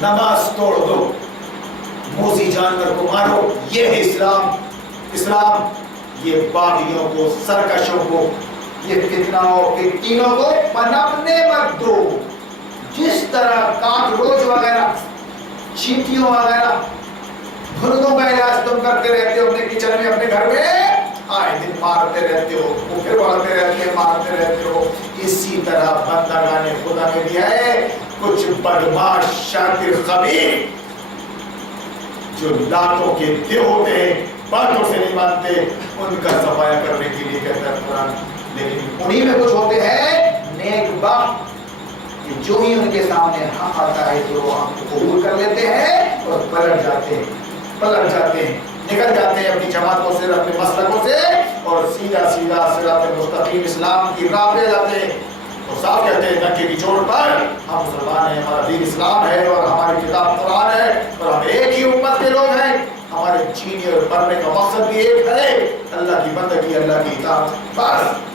نماز توڑ دو، موذی جانور کو مارو. یہ ہے اسلام. یہ باغیوں کو، سرکشوں کو، یہ فتنوں کے تینوں کو پنپنے مت دو. جس طرح کاکروچ وغیرہ، چیونٹیوں وغیرہ، گھردوں کا علاج تم کرتے رہتے ہو اپنے کچن میں، اپنے گھر میں، آئے دن مارتے رہتے ہو، وہ پھر بڑھتے رہتے ہیں، مارتے رہتے ہو. اسی طرح بندگان خدا میں بھی ہے کچھ بدماش شاطر خبیر جو لاتوں کے دل ہوتے ہیں، باتوں سے نہیں مانتے، ان کا صفایا کرنے کے لیے کہتا ہے قرآن. لیکن انہی میں کچھ ہوتے ہیں نیک بخت کہ جو ہی ان کے سامنے حق آتا ہے تو وہ ہم کو قبول کر لیتے ہیں اور پلٹ جاتے ہیں، نکل جاتے ہیں اپنی جماعتوں سے، اپنے مسلکوں سے، اور سیدھا صراط مستقیم اسلام کی راہ پہ جاتے ہیں. اور صاحب کہتے ہیں نکے کی چوٹ پر ہم مسلمان ہیں، ہمارا دین اسلام ہے اور ہماری کتاب قرآن ہے اور ہم ایک ہی امت کے لوگ ہیں، ہمارے جینے اور مرنے کا مقصد بھی ایک ہے، اللہ کی بندگی، اللہ کی اطاعت. بس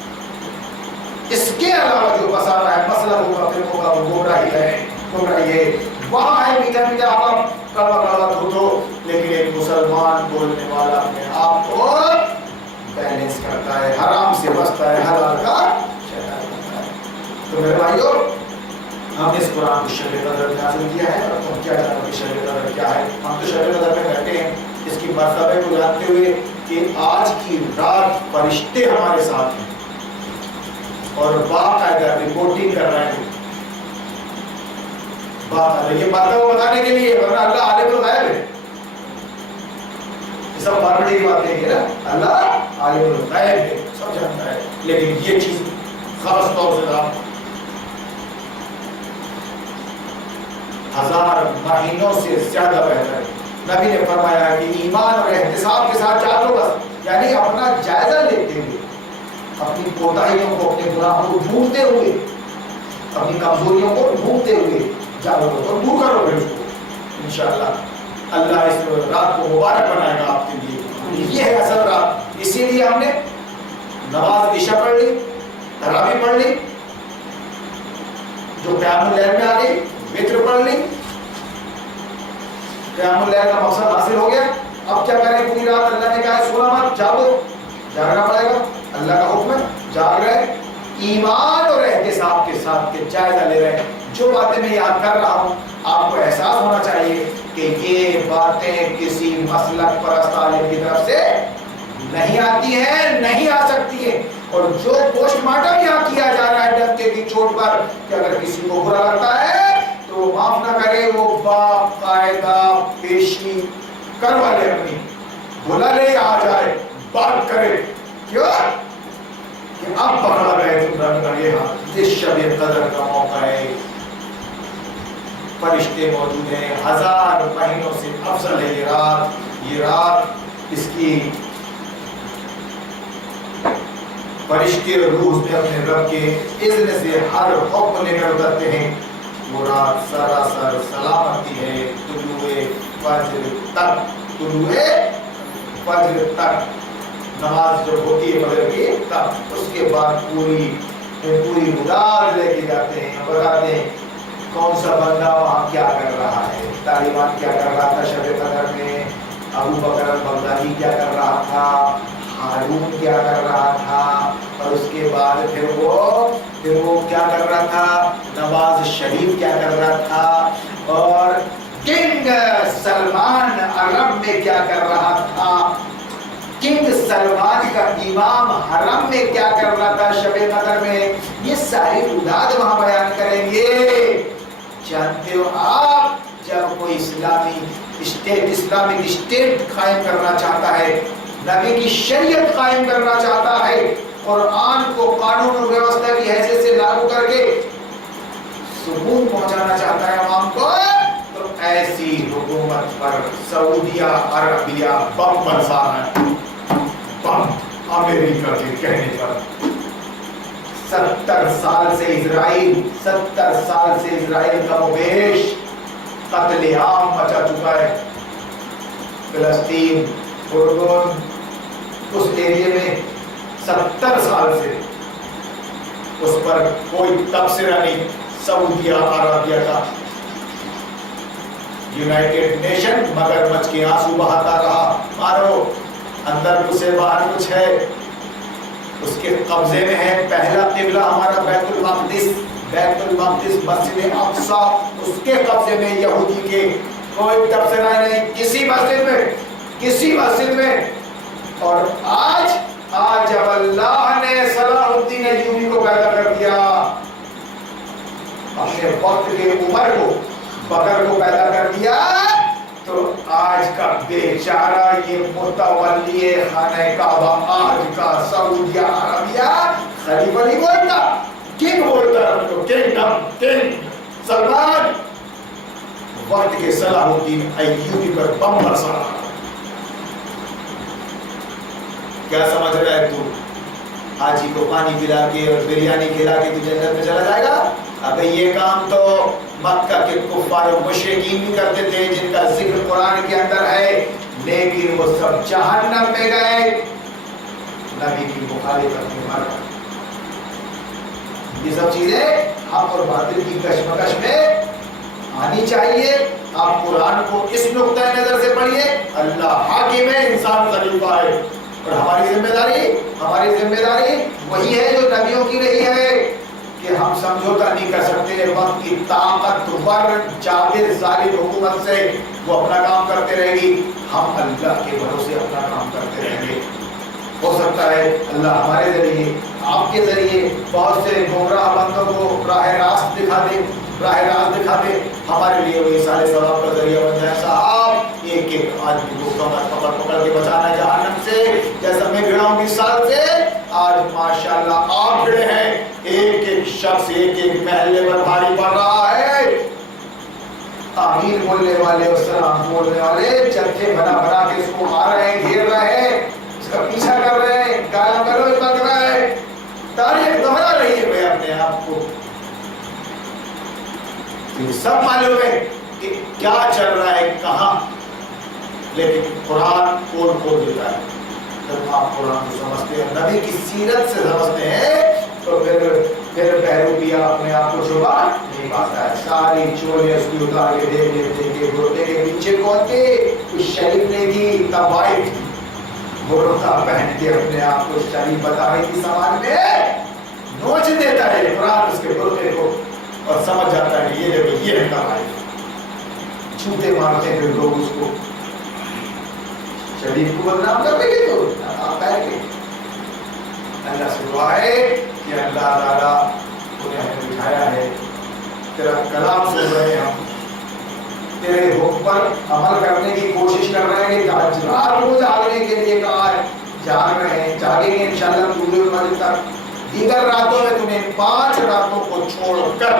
اس کے علاوہ جو بسانا ہے مسئلہ ہوگا پھر ہوگا وہ گمراہی ہے. وہاں ہے میٹھا میٹھا آپ کڑوا دھو، لیکن ایک مسلمان بولنے والا اپنے آپ کو بیلنس کرتا ہے، حرام سے بچتا ہے، حلال کا شیطان کرتا ہے. تو میرے بھائیو، ہم نے اس قرآن کو شب قدر نازل کیا ہے، اور تم کیا جانو کہ شب قدر کیا ہے؟ ہم تو شب قدر میں بیٹھے ہیں اس کی مرتبے کو جانتے ہوئے کہ آج کی رات فرشتے ہمارے ساتھ ہیں اور باقاعدہ رپورٹنگ کر رہے ہیں. یہ باتیں وہ بتانے کے لیے، ورنہ اللہ عالم الغیب ہے. یہ سب فارمیٹی کی باتیں ہیں نا، اللہ عالم الغیب ہے، سب جانتا ہے. لیکن یہ چیز خاص طور سے ہزار مہینوں سے زیادہ بہتر ہے. نبی نے فرمایا کہ ایمان اور احتساب کے ساتھ چالو بس، یعنی اپنا جائزہ لیتے ہوئے، اپنی کوتاہیوں کو، اپنے گناہوں کو ڈھونڈتے ہوئے، اپنی کمزوریوں کو ڈھونڈتے ہوئے جاؤ اور دور کرو گے اس کو. انشاءاللہ اللہ اس رات کو مبارک بنائے گا آپ کے لیے. یہ ہے اصل رات. اسی لیے ہم نے نماز عشاء پڑھ لی، تراویح پڑھ لی، جو قیام اللیل میں آ گئی، وتر پڑھ لی. قیام اللیل کا مقصد حاصل ہو گیا. اب کیا کریں؟ پوری رات اللہ نے کہا ہے سونا مت، جاگو، جاگنا پڑے گا، اللہ کا حکم ہے، جاگ رہے. ایمان اور احتساب کے ساتھ کے جائزہ لے رہے ہیں. جو باتیں میں یاد کر رہا ہوں آپ کو احساس ہونا چاہیے کہ یہ باتیں کسی مسلک پرست عالم کی طرف سے نہیں آتی ہیں، نہیں آ سکتی ہیں. اور جو پوسٹ مارٹم یہاں کیا جا رہا ہے ڈنکے کی چوٹ پر کہ اگر کسی کو برا لگتا ہے تو معاف نہ کرے، وہ باقاعدہ پیشی کروا لے، اپنی بلا لے، آ جائے، بات کرے. کیوں کہ اب پکڑا گئے تم رنگ لگے. ہاں اس شب قدر کا موقع ہے، فرشتے موجود ہیں، ہزار مہینوں سے افضل ہے یہ رات اس کی. فرشتے روح میں اپنے رب کے اذن سے ہر حکم لے کر اترتے ہیں. وہ رات سراسر سلامتی ہے طلوع فجر تک. نماز جب ہوتی ہے فجر کی تب اس کے بعد پوری مدار لے کے جاتے ہیں، بتاتے ہیں کون سا بندہ وہاں کیا کر رہا ہے. طالبان کیا کر رہا تھا شب قدر میں، ابو بکر بغدادی کیا کر رہا تھا، ہارون کیا کر رہا تھا، اور اس کے بعد پھر وہ کیا کر رہا تھا، نواز شریف کیا کر رہا تھا، اور کنگ سلمان عرب میں کیا کر رہا تھا، کنگ سلمان کا امام حرم میں کیا کر رہا تھا شب قدر میں. یہ ساری اولاد وہاں بیان کریں گے. جانتے ہو آپ، جب کوئی اسلامک اسٹیٹ قائم کرنا چاہتا ہے، نبی کی شریعت قائم کرنا چاہتا ہے، قرآن کو قانون اور ویوستھا کی حیثیت سے لاگو کر کے سکون پہنچانا چاہتا ہے عوام کو، تو ایسی حکومت پر سعودیہ عربیہ بم برسانا ہے. بم امریکہ کے کہنے پر 70 سال سے اسرائیل کا مبیش قتل عام مچا چکا ہے. فلسطین، اردن، اس ایریے میں 70 سال سے اس پر کوئی تبصرہ نہیں. سعودیہ عربیہ کا یونائٹڈ نیشن مگرمچھ کے آنسو بہاتا رہا، مارو اندر کچھ باہر کچھ ہے، اس کے قبضے میں ہے. پہلا قبلہ ہمارا بیت المقدس مسجد اقصی، اس کے قبضے میں یہودی کے. کوئی تبصرہ نہیں کسی مسجد میں. اور آج آج جب اللہ نے صلاح الدین ایوبی کو پیدا کر دیا، اپنے وقت کے عمر کو بکر کو پیدا کر دیا، تو آج کا بیچارہ یہ متولی خانہ کعبہ، آج کا سعودیہ عربیہ خلیفہ نہیں بولتا، کنگ بولتا ہے، کنگ سلمان وقت کے صلاح الدین ایوبی پر بم برسا رہا۔ کیا سمجھ رہا ہے تو حاجی کو پانی پلا کے اور بریانی کھلا کے تو جنت میں چلا جائے گا؟ ابھی یہ کام تو مکہ کے کفار و مشرکین بھی کرتے تھے جن کا ذکر قرآن کے اندر ہے، لیکن وہ سب جہنم میں گئے نبی کی مخالفت میں مر گئے۔ یہ سب چیزیں حق اور باطل کی کشمکش میں آنی چاہیے۔ آپ قرآن کو اس نقطۂ نظر سے پڑھیے، اللہ حاکم ہے، انسان خلیفہ ہے، اور ہماری ذمہ داری وہی ہے جو نبیوں کی رہی ہے کہ ہم سمجھوتا نہیں کر سکتے وقت کی طاقتور جابر ظالم حکومت سے، وہ اپنا کام کرتے رہے گی، ہم اللہ کے بھروسے اپنا کام کرتے رہیں گے۔ ہو سکتا ہے اللہ ہمارے ذریعے، آپ کے ذریعے بہت سے گمراہ بندوں کو راہ راست دکھا دے، ہمارے لیے وہ سارے ثواب کا ذریعہ بن جائے۔ صاحب ایک ایک آدمی کو کمر پکڑ کے بچانا ہے جہنم سے، جیسا میں بھیڑا ہوں 20 سال سے، آج ماشاءاللہ آپ بھیڑے ہیں، ایک ایک شخص ایک ایک محلے پر بھاری پڑ رہا ہے۔ آمین بولنے والے اور سلام بولنے والے چرچے بنا کے اس کو آ رہے ہیں، گھیر رہے ہیں، اس کا پیچھا کر رہے ہیں، گالا گلوچ بک رہا ہے، تاریخ دہرا رہی ہے بھائی اپنے آپ کو۔ سب معلوم ہے کہ کیا چل رہا ہے کہاں، لیکن قرآن کھول دیتا ہے۔ جب آپ قرآن کو سمجھتے ہیں، نبی کی سیرت سے سمجھتے ہیں، تو پھر بہروپیہ اپنے آپ کو چھپا نہیں پاتا ہے۔ ساری چوریاں اس کی اتار کے دیکھ کے گردے کے پیچھے کون تھے؟ کچھ شریف نے دی تباہی تھی، برقع پہن کے اپنے آپ کو شریف بتا رہی تھی، سماج میں نوچ دیتا ہے قرآن اس کے برقعے کو، اور سمجھ جاتا ہے کہ یہ دیکھو یہ رہتا ہے، چھوٹے مارتے ہیں لوگ اس کو، شریف کو بدنام کر دیں گے تو آپ کہیں گے۔ اللہ سے دعا ہے کہ اللہ تعالیٰ انہیں ہمیں دکھایا ہے، تیرا کلام سن رہے ہیں، ہم تیرے حکم پر عمل کرنے کی کوشش کر رہے ہیں، کہ رات کو جاگنے کے لیے کہا ہے، جاگ رہے ہیں، جاگیں گے انشاءاللہ طول العمر تک۔ دیگر راتوں میں تمہیں 5 راتوں کو چھوڑ کر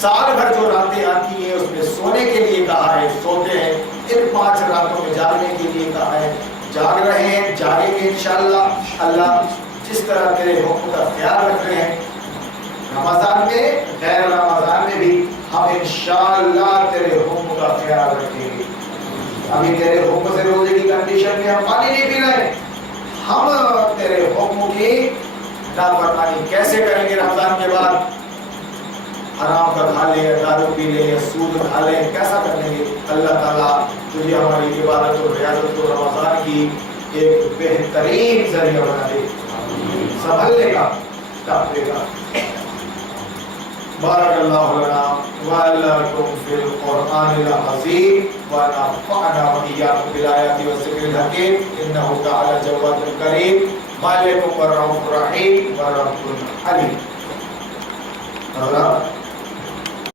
سال بھر جو راتیں آتی ہیں اس میں سونے کے لیے کہا ہے، سوتے ہیں، ان 5 راتوں میں جاگنے کے لیے کہا ہے، جاگ رہے ہیں، جاگیں گے انشاءاللہ۔ اللہ جس طرح تیرے حکم کا خیال رکھ رہے ہیں رمضان میں، غیر رمضان میں بھی ہم انشاءاللہ تیرے حکم کا خیال رکھیں گے۔ ابھی تیرے حکم سے روزے کی کنڈیشن میں ہم پانی نہیں پی رہے، ہم تیرے حکم کی نافرمانی کیسے کریں گے؟ رمضان کے بعد حرام کا کھا لیں، دارو پی لیں، سود کھا لیں، کیسا کر لیں گے؟ اللہ تعالیٰ تجھے ہماری عبادت و ریاضت کو رمضان کی ایک بہترین ذریعہ بنا دے، سنبھلنے کا، تقوی کا۔ بارک اللہ لنا ولکم فی القرآن العظیم ونفعنا وإیاکم بالآیات والذکر الحکیم انہ تعالی جواد کریم مالک الرحیم الرحیم الرحیم العلیم۔